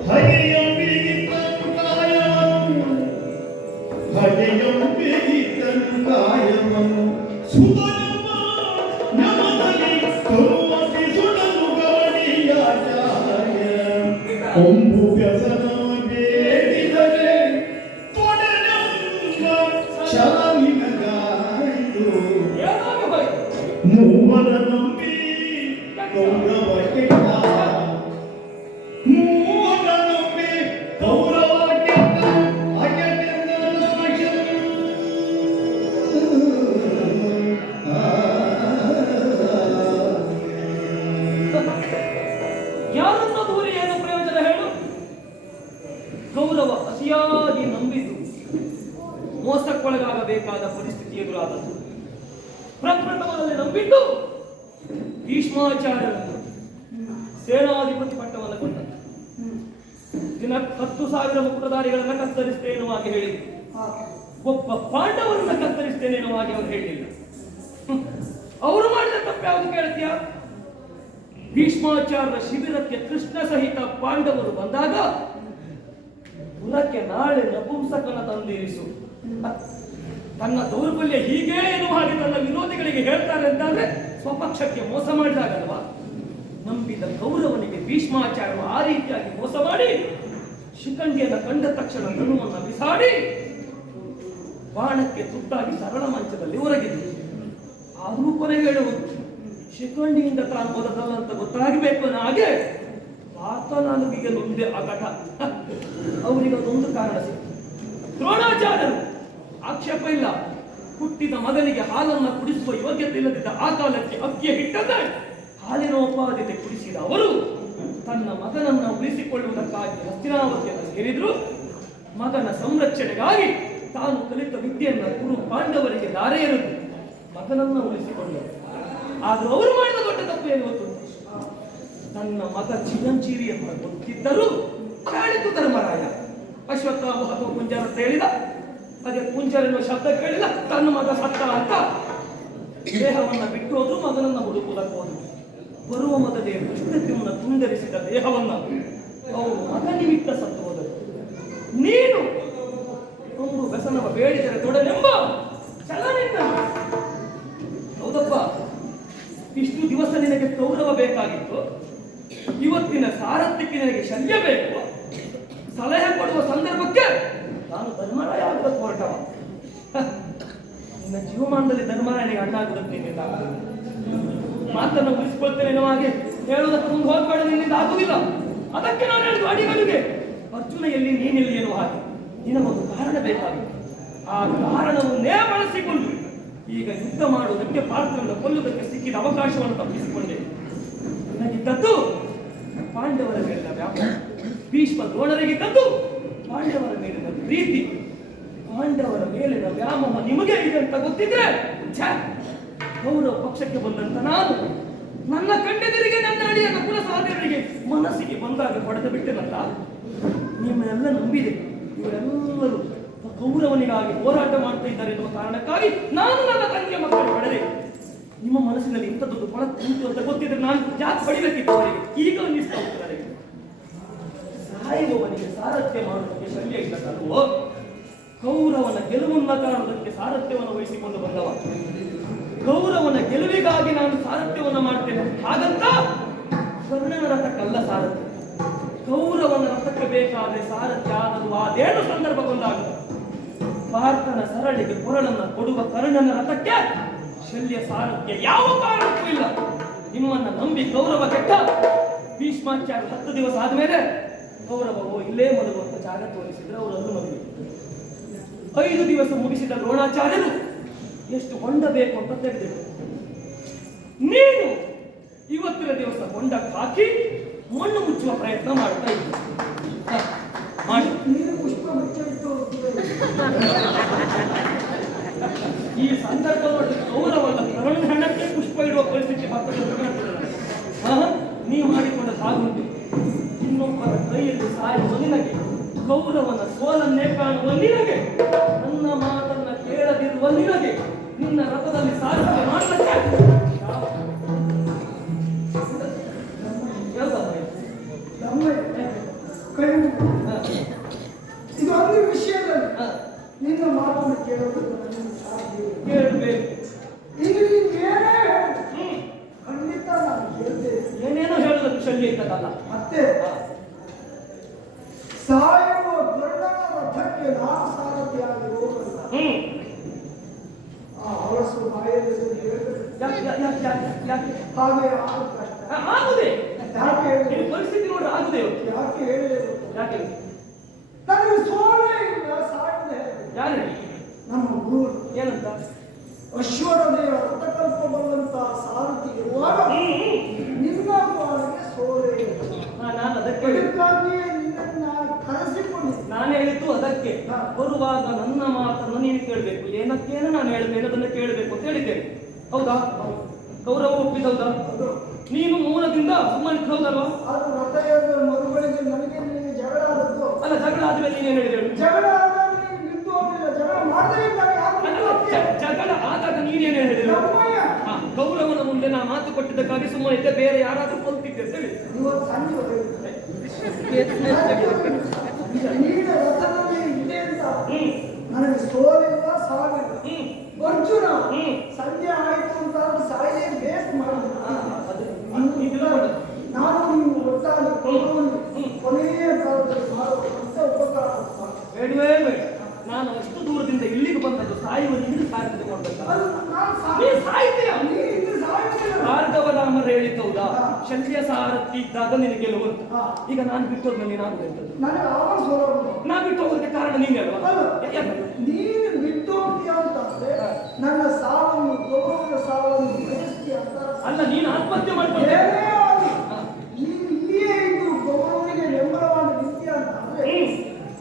ಹಗೆಯೊಂದಿಗಿದ್ದನು ಕಾಯನು. ಹಗೆಯೊಂದಿಗಿದ್ದನು ಕಾಯವನು. ಸುತನಮ್ಮ ನಮದಲ್ಲಿ ತರುವತಿ ಸುಡಲು ಗವಣಿಯಾಚಾರ್ಯ. ಕೊಂಬು ವ್ಯಸನ ಬೇಡಿದರೆ ತೊಡನಮ್ಮ ಶಾಲಿನಗಾಯಿತು. ಮೂವರ ನಂಬಿ ಕೌರವ ಕೆಟ್ಟ. ಮೂವರ ನಂಬಿ ಕೌರವ ಕೆಟ್ಟ. ಅಗೆತೆಂದ ನಾಶನು. ಯಾರನ್ನ ದೂರಿ ಏನು ಪ್ರಯೋಜನ ಹೇಳು? ಗೌರವ ಅತಿಯಾಗಿ ನಂಬಿದ್ದು ಮೋಸಕ್ಕೊಳಗಾಗಬೇಕಾದ ಪರಿಸ್ಥಿತಿ ಎದುರಾದದ್ದು. ಪ್ರಪ್ರಥಮದಲ್ಲಿ ನಂಬಿದ್ದು ಭೀಷ್ಮಾಚಾರ್ಯರನ್ನು ಸೇನಾಧಿಪತಿ ಪಟ್ಟವನ್ನು ಕೊಟ್ಟದ್ದು. ದಿನ 10,000 ಮುಕುಟಧಾರಿಗಳನ್ನ ಕತ್ತರಿಸ್ತೇನೆ ಎನ್ನುವ ಹಾಗೆ ಹೇಳಿದ್ರು. ಹಾ. ಒಬ್ಬ ಪಾಂಡವರನ್ನ ಕತ್ತರಿಸ್ತೇನೆ ಎನ್ನುವ ಹಾಗೆ ಅವರು ಹೇಳಿಲ್ಲ. ಅವರು ಮಾಡಿದ ತಪ್ಪು ಯಾವುದು ಕೇಳ್ತೀಯ? ಭೀಷ್ಮಾಚಾರ್ಯ ಶಿಬಿರಕ್ಕೆ ಕೃಷ್ಣ ಸಹಿತ ಪಾಂಡವರು ಬಂದಾಗ ಪುರಕ್ಕೆ ನಾಳೆ ನಪುಂಸಕನ ತಂದಿರಿಸು. ತನ್ನ ದೌರ್ಬಲ್ಯ ಹೀಗೆ ಎನ್ನುವ ಹಾಗೆ ತನ್ನ ವಿರೋಧಿಗಳಿಗೆ ಹೇಳ್ತಾರೆ ಅಂತಾದ್ರೆ ಸ್ವಪಕ್ಷಕ್ಕೆ ಮೋಸ ಮಾಡಿದಾಗಲ್ವಾ? ನಂಬಿದ ಕೌರವನಿಗೆ ಭೀಷ್ಮಾಚಾರ್ಯರು ಆ ರೀತಿಯಾಗಿ ಮೋಸ ಮಾಡಿ ಶಿಖಂಡಿಯನ್ನು ಕಂಡ ತಕ್ಷಣ ಧನುವನ್ನು ಬಿಸಾಡಿ ಬಾಣಕ್ಕೆ ತುತ್ತಾಗಿ ಸರಳ ಮಂಚದಲ್ಲಿ ಹೊರಗಿದ್ರು. ಆದರೂ ಕೊನೆಗೆ ಹೇಳುವುದು ಶಿಖಂಡಿಯಿಂದ ತಾನು ಹೋದದಲ್ಲ ಅಂತ ಗೊತ್ತಾಗಬೇಕು ಅನ್ನೋ ಹಾಗೆ ಆತನಿಗೆ ನೊಂದೆ ಅಕಟ. ಅವರಿಗೆ ಅದೊಂದು ಕಾರಣ ಸಿಕ್ತು. ದ್ರೋಣಾಚಾರ್ಯರು ಆಕ್ಷೇಪ ಇಲ್ಲ, ಹುಟ್ಟಿದ ಮಗನಿಗೆ ಹಾಲನ್ನು ಕುಡಿಸುವ ಯೋಗ್ಯತೆ ಇಲ್ಲದಿದ್ದ ಆ ಕಾಲಕ್ಕೆ ಅಕ್ಕಿಯ ಹಿಟ್ಟದ ಹಾಲಿನ ಉಪಾದಿತೆ ಕುಡಿಸಿದ ಅವರು ತನ್ನ ಮಗನನ್ನು ಉಳಿಸಿಕೊಳ್ಳುವುದಕ್ಕಾಗಿ ಹಸ್ತಿನಾವತಿಯನ್ನು ಸೇರಿದ್ರು. ಮಗನ ಸಂರಕ್ಷಣೆಗಾಗಿ ತಾನು ಕಲಿತ ವಿದ್ಯೆಯನ್ನು ಗುರು ಪಾಂಡವರಿಗೆ ದಾರೆ ಎರೆದು ಮಗನನ್ನು ಉಳಿಸಿಕೊಂಡರು. ಆದರೂ ಅವರು ಮಾಡಿದ ದೊಡ್ಡ ತಪ್ಪು ಏನು ಗೊತ್ತು? ನನ್ನ ಮಗ ಚಿರಂಜೀವಿಯನ್ನು ಗೊತ್ತಿದ್ದರೂ ಹೇಳಿತು ಧರ್ಮರಾಯ. ಅಶ್ವತ್ಥಾಮ ಅಥವಾ ಕುಂಜರ ಅಂತ ಹೇಳಿದ, ಅದೇ ಕುಂಜರ ಎನ್ನುವ ಶಬ್ದ ಕೇಳಿದ, ತನ್ನ ಮಗ ಸತ್ತ ಅಂತ ದೇಹವನ್ನ ಬಿಟ್ಟು ಹೋದ್ರು, ಮಗನನ್ನ ಹುಡುಕುವುದಕ್ಕೆ ಹೋದ್ರು. ಬರುವ ಮೊದಲೇ ದುಷ್ಟತ್ವವನ್ನು ತುಂಡರಿಸಿದ ದೇಹವನ್ನ ಅವರು ಮಗ ನಿಮಿತ್ತ ಸತ್ತು ಹೋದರು. ನೀನು ಒಂದು ವ್ಯಸನವ ಬೇಡಿದರೆ ತೊಡನೆಂಬ ಚಲನಿಂದ. ಹೌದಪ್ಪ, ಇಷ್ಟು ದಿವಸ ನಿನಗೆ ಕೌರವ ಬೇಕಾಗಿತ್ತು, ಇವತ್ತಿನ ಸಾರಥ್ಯಕ್ಕೆ ನಿನಗೆ ಶಲ್ಯ ಬೇಕು. ಸಲಹೆ ಕೊಡುವ ಸಂದರ್ಭಕ್ಕೆ ನಾನು ಧರ್ಮರಾಯ ಆಗುವುದಕ್ಕೆ ಹೊರಟವ. ನಿನ್ನ ಜೀವಮಾನದಲ್ಲಿ ಧರ್ಮರಾಯನಿಗೆ ಅಣ್ಣಾಗುವುದಕ್ಕೆ ನಿನ್ನಿಂದ ಆಗುವುದಿಲ್ಲ. ಮಾತನ್ನು ಉಳಿಸಿಕೊಳ್ತೇನೆ ಎನ್ನುವ ಹಾಗೆ ಹೇಳುವುದಕ್ಕೆ ಮುಂದೆ ಹೋಗ್ಬೇಡ, ನಿನ್ನಿಂದ ಆಗುವುದಿಲ್ಲ. ಅದಕ್ಕೆ ನಾನು ಹೇಳಿದ್ದು ಅಡಿಗನಿಗೆ ಅರ್ಜುನ ಎಲ್ಲಿ ನೀನೆಲ್ಲಿ ಎನ್ನುವ ಹಾಗೆ ನಿನಗೊಂದು ಕಾರಣ ಬೇಕಾಗಿತ್ತು. ಆ ಕಾರಣವನ್ನೇ ಬಳಸಿಕೊಂಡು ಈಗ ಯುದ್ಧ ಮಾಡುವುದಕ್ಕೆ ಪಾರ್ಥನನ್ನು ಕೊಲ್ಲುವುದಕ್ಕೆ ಸಿಕ್ಕಿದ ಅವಕಾಶವನ್ನು ತಪ್ಪಿಸಿಕೊಂಡೆ. ನನಗಿದ್ದದ್ದು ಪಾಂಡವರ ಮೇಲಿನ ವ್ಯಾಪಾರ, ಭೀಷ್ಮ ದ್ರೋಣರಿಗಿದ್ದದ್ದು ಪಾಂಡವರ ಮೇಲಿನ ಪ್ರೀತಿ. ಪಾಂಡವರ ಮೇಲಿನ ವ್ಯಾಮೋಹ ನಿಮಗೆ ಇದೆ ಅಂತ ಗೊತ್ತಿದ್ರೆ ಕೌರವ ಪಕ್ಷಕ್ಕೆ ಬಂದಂತ ನಾನು ನನ್ನ ಕಂಡೆದರಿಗೆ ನನ್ನ ಅಡಿಯ ನಕುಲ ಸಹದೇವರಿಗೆ ಮನಸ್ಸಿಗೆ ಬಂದಾಗ ಹೊಡೆದು ಬಿಟ್ಟೆನಲ್ಲ. ನಿಮ್ಮನ್ನೆಲ್ಲ ನಂಬಿದೆ, ಇವರೆಲ್ಲರೂ ಕೌರವನಿಗಾಗಿ ಹೋರಾಟ ಮಾಡ್ತಾ ಇದ್ದಾರೆ ಎನ್ನುವ ಕಾರಣಕ್ಕಾಗಿ ನಾನು ನನ್ನ ತಂಗಿಯ ಮಕ್ಕಳು ಪಡೆದೆ. ನಿಮ್ಮ ಮನಸ್ಸಿನಲ್ಲಿ ಇಂಥದ್ದೊಂದು ಕೊಳ ಉಂಟು ಅಂತ ಗೊತ್ತಿದ್ರೆ ನಾನು ಯಾಕೆ ಪಡಿಬೇಕಿತ್ತು ಅವರಿಗೆ? ಈಗ ಅನ್ನಿಸ್ತಾ ಹೋಗ್ತಾರೆ. ಸಾಯುವವನಿಗೆ ಸಾರಥ್ಯ ಮಾಡುವುದಕ್ಕೆ ಶಲ್ಯ ಇಲ್ಲದಲ್ವೋ? ಕೌರವನ ಗೆಲುವನ್ನ ಕಾಣುವುದಕ್ಕೆ ಸಾರಥ್ಯವನ್ನು ವಹಿಸಿಕೊಂಡು ಬಂದವ. ಕೌರವನ ಗೆಲುವಿಗಾಗಿ ನಾನು ಸಾರಥ್ಯವನ್ನು ಮಾಡ್ತೇನೆ ಹಾಗಂತ ಕರ್ಣನ ರಥಕ್ಕಲ್ಲ ಸಾರಥ್ಯ. ಕೌರವನ ರಥಕ್ಕೆ ಬೇಕಾದ ಸಾರಥ್ಯ ಆದರೂ ಅದೇನು ಸಂದರ್ಭ ಬಂದಾಗ ಪಾರ್ಥನ ಸರಳಿಗೆ ಕೊರಳನ್ನು ಕೊಡುವ ಕರ್ಣನ ರಥಕ್ಕೆ ಶಲ್ಯ ಸಾರಥ್ಯ ಯಾವ ಕಾರಣಕ್ಕೂ ಇಲ್ಲ. ನಿಮ್ಮನ್ನ ನಂಬಿ ಕೌರವ ಕೆಟ್ಟ. ಭೀಷ್ಮಾಚಾರ್ಯ 10 ದಿವಸ ಆದ್ಮೇಲೆ ಕೌರವ ಇಲ್ಲೇ ಮಲಗುವಂತ ಜಾಗ ತೋರಿಸಿದ್ರೆ ಅವರನ್ನು ಮದುವೆ. 5 ದಿವಸ ಮುಗಿಸಿದ ದ್ರೋಣಾಚಾರ್ಯರು ಎಷ್ಟು ಹೊಂಡಬೇಕು ಅಂತ ತೆಗೆದಿರು. ನೀನು ಇವತ್ತಿನ ದಿವಸ ಹೊಂಡಕ್ಕೆ ಹಾಕಿ ಮಣ್ಣು ಮುಚ್ಚುವ ಪ್ರಯತ್ನ ಮಾಡ್ತಾ ಇದ್ದೆ. ಮಾಡಿ ನೀನು ಪುಷ್ಪ ಮುಚ್ಚಿಟ್ಟು ಈ ಸಂದರ್ಭದಲ್ಲಿ ಕೌರವಲ್ಲ ಕರ್ಣಕ್ಕೆ ಪುಷ್ಪ ಇಡುವ ಪರಿಸ್ಥಿತಿ ಬರ್ತದೆ. ನೀವು ಮಾಡಿಕೊಂಡ ಸಾಗುಂಟು. ಇನ್ನೊಬ್ಬರ ಕೈಯಲ್ಲಿ ಸಾಯುವ ನಿನಗೆ, ಕೌರವನ ಸೋಲನ್ನೇ ಕಾಣುವ ನಿನಗೆ, ನನ್ನ ಮಾತನ್ನ ಕೇಳದಿರುವ ನಿನಗೆ, ನಿನ್ನ ರಥದಲ್ಲಿ ಸಾಧನೆ ಮಾಡಲಿಕ್ಕೆ ಕೈ ಇದೊಂದು ವಿಷಯದಲ್ಲಿ ನಿನ್ನ ಮಾತನ್ನು ಕೇಳುವುದು ಕೇಳಬೇಕು. ಈಗ ನೀನು ಏನೇ ಖಂಡಿತ ನಾನು ಕೇಳ್ತೇನೆ. ಏನೇನೋ ಹೇಳೋದಕ್ಕೆ ಶಲ್ಯ ಇದ್ದದಲ್ಲ. ಮತ್ತೆ ಸಾಯುವ ಕರ್ಣನ ರಥಕ್ಕೆ ನಾನು ಸಾರಥಿಯಾಗಿ ಹೋಗಲ್ಲ. ಆ ಹಳಸು ಬಾಯಲ್ಲಿ ಯಾಕೆ ಹಾಗೆ ಆಗ ಕಷ್ಟ. ಆಗುದೇ ಯಾಕೆ ಹೇಳಿದೆ? ಪರಿಸ್ಥಿತಿ ನೋಡ್ರೆ ಆಗುದೇ. ಯಾಕೆ ಹೇಳಿದೆ? ಯಾಕೆ ನನಗೆ ಸೋಲೇ ಇಲ್ಲ, ಸಾಧ್ಯ. ಯಾರು ನಮ್ಮ ಗುರು ಏನಂತ? ಅಶ್ವರನೆಯ ರಥಕಲ್ಪ ಬಂದಂತ ಸಾರಥಿ ಇರುವಾಗ ನಿನ್ನ ಪಾಲಿಗೆ ಸೋಲೇ ಇಲ್ಲ. ನಾನು ಅದಕ್ಕೆ ಅದಕ್ಕಾಗಿಯೇ ನಿನ್ನನ್ನು ಕರೆಸಿಕೊಂಡಿದ್ದೆ. ನಾನು ಹೇಳಿದ್ದು ಅದಕ್ಕೆ. ಬರುವಾಗ ನನ್ನ ಮಾತನ್ನು ನೀನು ಕೇಳಬೇಕು. ಏನಕ್ಕೇನು ನಾನು ಹೇಳ್ತೇನೆ ಅದನ್ನು ಕೇಳಬೇಕು ಅಂತ ಹೇಳಿದ್ದೇನೆ. ಹೌದಾ? ಗೌರವ ಒಪ್ಪಿದೌದಾ? ನೀನು ಮೂಲದಿಂದ ಸುಮ್ಮನೆ ಹೌದಲ್ವಾ? ಅದು ರಥ ಮರುಗಳಿಗೆ ನನಗೆ ನಿನಗೆ ಜಗಳ ಆದದ್ದು ಅಲ್ಲ ಜಗಳ ಆದ್ಮೇಲೆ ನೀನೇನು ಹೇಳಿದಳು? ಜಗಳ ಆದಾಗ ನೀನು ಬಿಟ್ಟು ಹೋಗಿಲ್ಲ, ಜಗಳ ಮಾಡದೇ ಇದ್ದಾಗ ಯಾಕೆ ಬಿಟ್ಟು ಹೋಗ್ತೀಯ? ಜಗಳ ಆದಾಗ ನೀನೇನು ಹೇಳಿದಳು? ನಮ್ಮಯ್ಯ ಗೌರವನ ಮುಂದೆ ನಾ ಮಾತು ಕೊಟ್ಟಿದ್ದಕ್ಕಾಗಿ ಸುಮ್ಮನೆ ಇದ್ದೆ, ಬೇರೆ ಯಾರಾದ್ರೂ ಕೊಲ್ತಿದ್ದೆ ಅಂತ ಹೇಳಿ. ಇವತ್ತು ಸಂಜೆ ನೀನು ರಥದಲ್ಲಿ ಇದ್ದೆ ಅಂತ ನನಗೆ ಸೋಲಿಲ್ಲ, ಸಾವಿಲ್ಲ. ಅರ್ಜುನ ಸಂಜೆ ಆಯ್ತು ಅಂತ ಸಾಯಿಗೆ ಬೇಸ್ ಮಾಡಿದ ನಾನು ನೀವು ಒಟ್ಟಾಗಿ ಕೊನೆಯ ಕಾಲದಲ್ಲಿ ಮಾಡುವ ಉಪಕಾರ ಬೇಡವೇ ಬೇಡ. ನಾನು ಅಷ್ಟು ದೂರದಿಂದ ಇಲ್ಲಿಗೆ ಬಂದದ್ದು ಸಾಯುವ ನಿಮಗೆ ಸಾಧ್ಯತೆ ಕೊಡ್ಬೇಕು. ಭಾರ್ಗವರಾಮರು ಹೇಳಿದ್ದೌದಾ, ಶಲ್ಯ ಸಾರಥಿ ಇದ್ದಾಗ ನಿನಗೆ ಗೆಲುವು ಅಂತ. ಈಗ ನಾನು ಬಿಟ್ಟೋದ್ಮೇಲೆ ನೀನಾಗುವಂಥದ್ದು. ನನಗೆ ಆವಾಗ ಸೋಲ ನಾ ಬಿಟ್ಟು ಹೋಗೋದಕ್ಕೆ ಕಾರಣ ನೀನೇ ಅಲ್ವಾ? ನೀನು ಬಿಟ್ಟು ಹೋಗ್ತೀಯ ಅಂತಂದ್ರೆ ನನ್ನ ಸಾವನ್ನು ಗೌರವದ ಸಾವನ್ನು ಬಯಸ್ತೀಯ ಅಂತ ಅಲ್ಲ. ನೀನು ಆತ್ಮಹತ್ಯೆ ಮಾಡ್ಕೊಂಡೆ. ನೀನು ಇಲ್ಲಿಯೇ ಇದ್ದು ಗೌರವನಿಗೆ ಬೆಂಬಲವಾದ ನಿತ್ಯ ಅಂತಂದ್ರೆ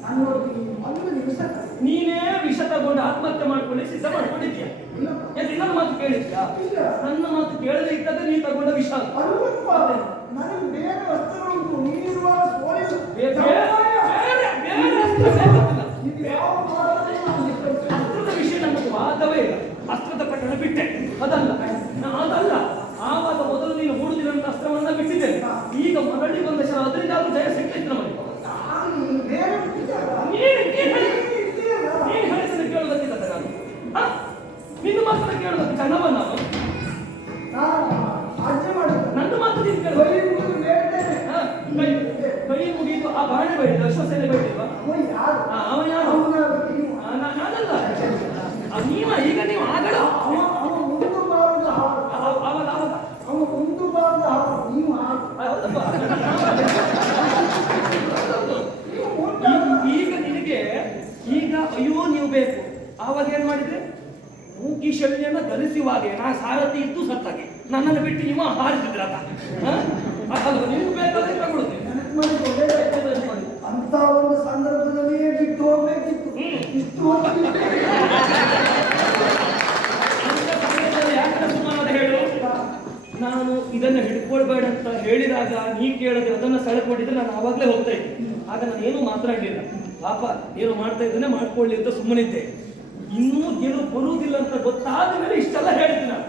ಅನ್ನೋದು ನಿಮಿಷ ನೀನೇ ವಿಷ ತಗೊಂಡು ಆತ್ಮಹತ್ಯೆ ಮಾಡ್ಕೊಳ್ಳಿ ಸಿದ್ಧ ಮಾಡ್ಕೊಂಡಿದ್ಯಾ? ನನ್ನ ಮಾತು ಕೇಳಿದ್ಯಾ? ನನ್ನ ಮಾತು ಕೇಳದೆ ಇದ್ದಾಗ ನೀ ತಗೊಂಡ ವಿಷ. ನನಗೆ ಬೇರೆ ವಸ್ತುಗಳು ನೀನಿರುವಾಗ ಸೋಲಿಲ್ಲ. ಅಸ್ತ್ರದ ವಿಷಯ ನಮಗೆ ವಾದವೇ ಇಲ್ಲ. ಅಸ್ತ್ರದ ಪ್ರಕರಣ ಬಿಟ್ಟೆ, ಅದಲ್ಲ. ಆವಾಗ ಮೊದಲು ನೀನು 3 ದಿನ ಅಸ್ತ್ರವನ್ನ ಬಿಟ್ಟಿದ್ದೇನೆ. ಈಗ ಮರಳಿ ಬಂದ ಶರ ಅದರಿಂದ ಅದು ಜಯ ಸಿಗ್ತೈತೆ ನಮಗೆ. ನೀನು ಹೇಳಿದ್ದನ್ನು ಕೇಳೋದಕ್ಕಿಲ್ಲ ನಾನು. ನಿನ್ನ ಮಾತನ್ನು ಕೇಳೋದಕ್ಕೆ ಕನ್ನವ ನಾನು. ನನ್ನ ಮಾತು ನೀನು ಕೇಳ. ಕೈ ಮುಗಿದು ಆ ಬಾಣೆ ಬೇಡಿದ ಅಶ್ವಸೇನೆ ಬೇಡಿಲ್ವಾ? ಅವ ಯಾರು? ನಾನಲ್ಲ. ನೀವ ಈಗ ನೀವು ಆಗಲ್ಲ. ಈಗ ನಿನಗೆ ಈಗ ಅಯ್ಯೋ ನೀವು ಬೇಕು. ಆವಾಗ ಏನ್ ಮಾಡಿದ್ರೆ ಮೂಕಿ ಶಲ್ಯನ ಧರಿಸುವಾಗೆ ನಾ ಸಾರಥಿ ಇದ್ದು ಸತ್ತಾಗೆ ನನ್ನನ್ನು ಬಿಟ್ಟು ನೀವು ಹಾರಿಸಿದ್ರಲ್ಲ. ನಿಮ್ಗೆ ಬೇಕಾದ್ರೆ ತಗೊಳ್ಳುತ್ತೆ. ಅಂತ ಒಂದು ಸಂದರ್ಭದಲ್ಲಿಯೇ ಬಿಟ್ಟು ಹೋಗ್ಬೇಕಿತ್ತು. ಇಷ್ಟು ಯಾಕೆ ಸುಮಾರು ಹೇಳು. ನಾನು ಇದನ್ನು ಹಿಡ್ಕೊಳ್ಬೇಡ ಅಂತ ಹೇಳಿದಾಗ ನೀ ಕೇಳದೆ ಅದನ್ನ ಸೆಳೆಕೊಂಡಿದ್ರೆ ನಾನು ಆವಾಗಲೇ ಹೋಗ್ತಾ ಇದ್ದೆ. ಆಗ ನಾನು ಏನು ಮಾತಾಡಲಿಲ್ಲ. ಪಾಪ ಏನು ಮಾಡ್ತಾ ಇದ್ದಾನೆ ಮಾಡ್ಕೊಳ್ಳಿ ಅಂತ ಸುಮ್ಮನಿದ್ದೆ. ಇನ್ನೂ ಗೆಲುವು ಬರುವುದಿಲ್ಲ ಅಂತ ಗೊತ್ತಾದ ಮೇಲೆ ಇಷ್ಟೆಲ್ಲ ಹೇಳಿದ್ದೆ ನಾನು.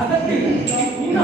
ಅದಕ್ಕೆ ನಿನ್ನ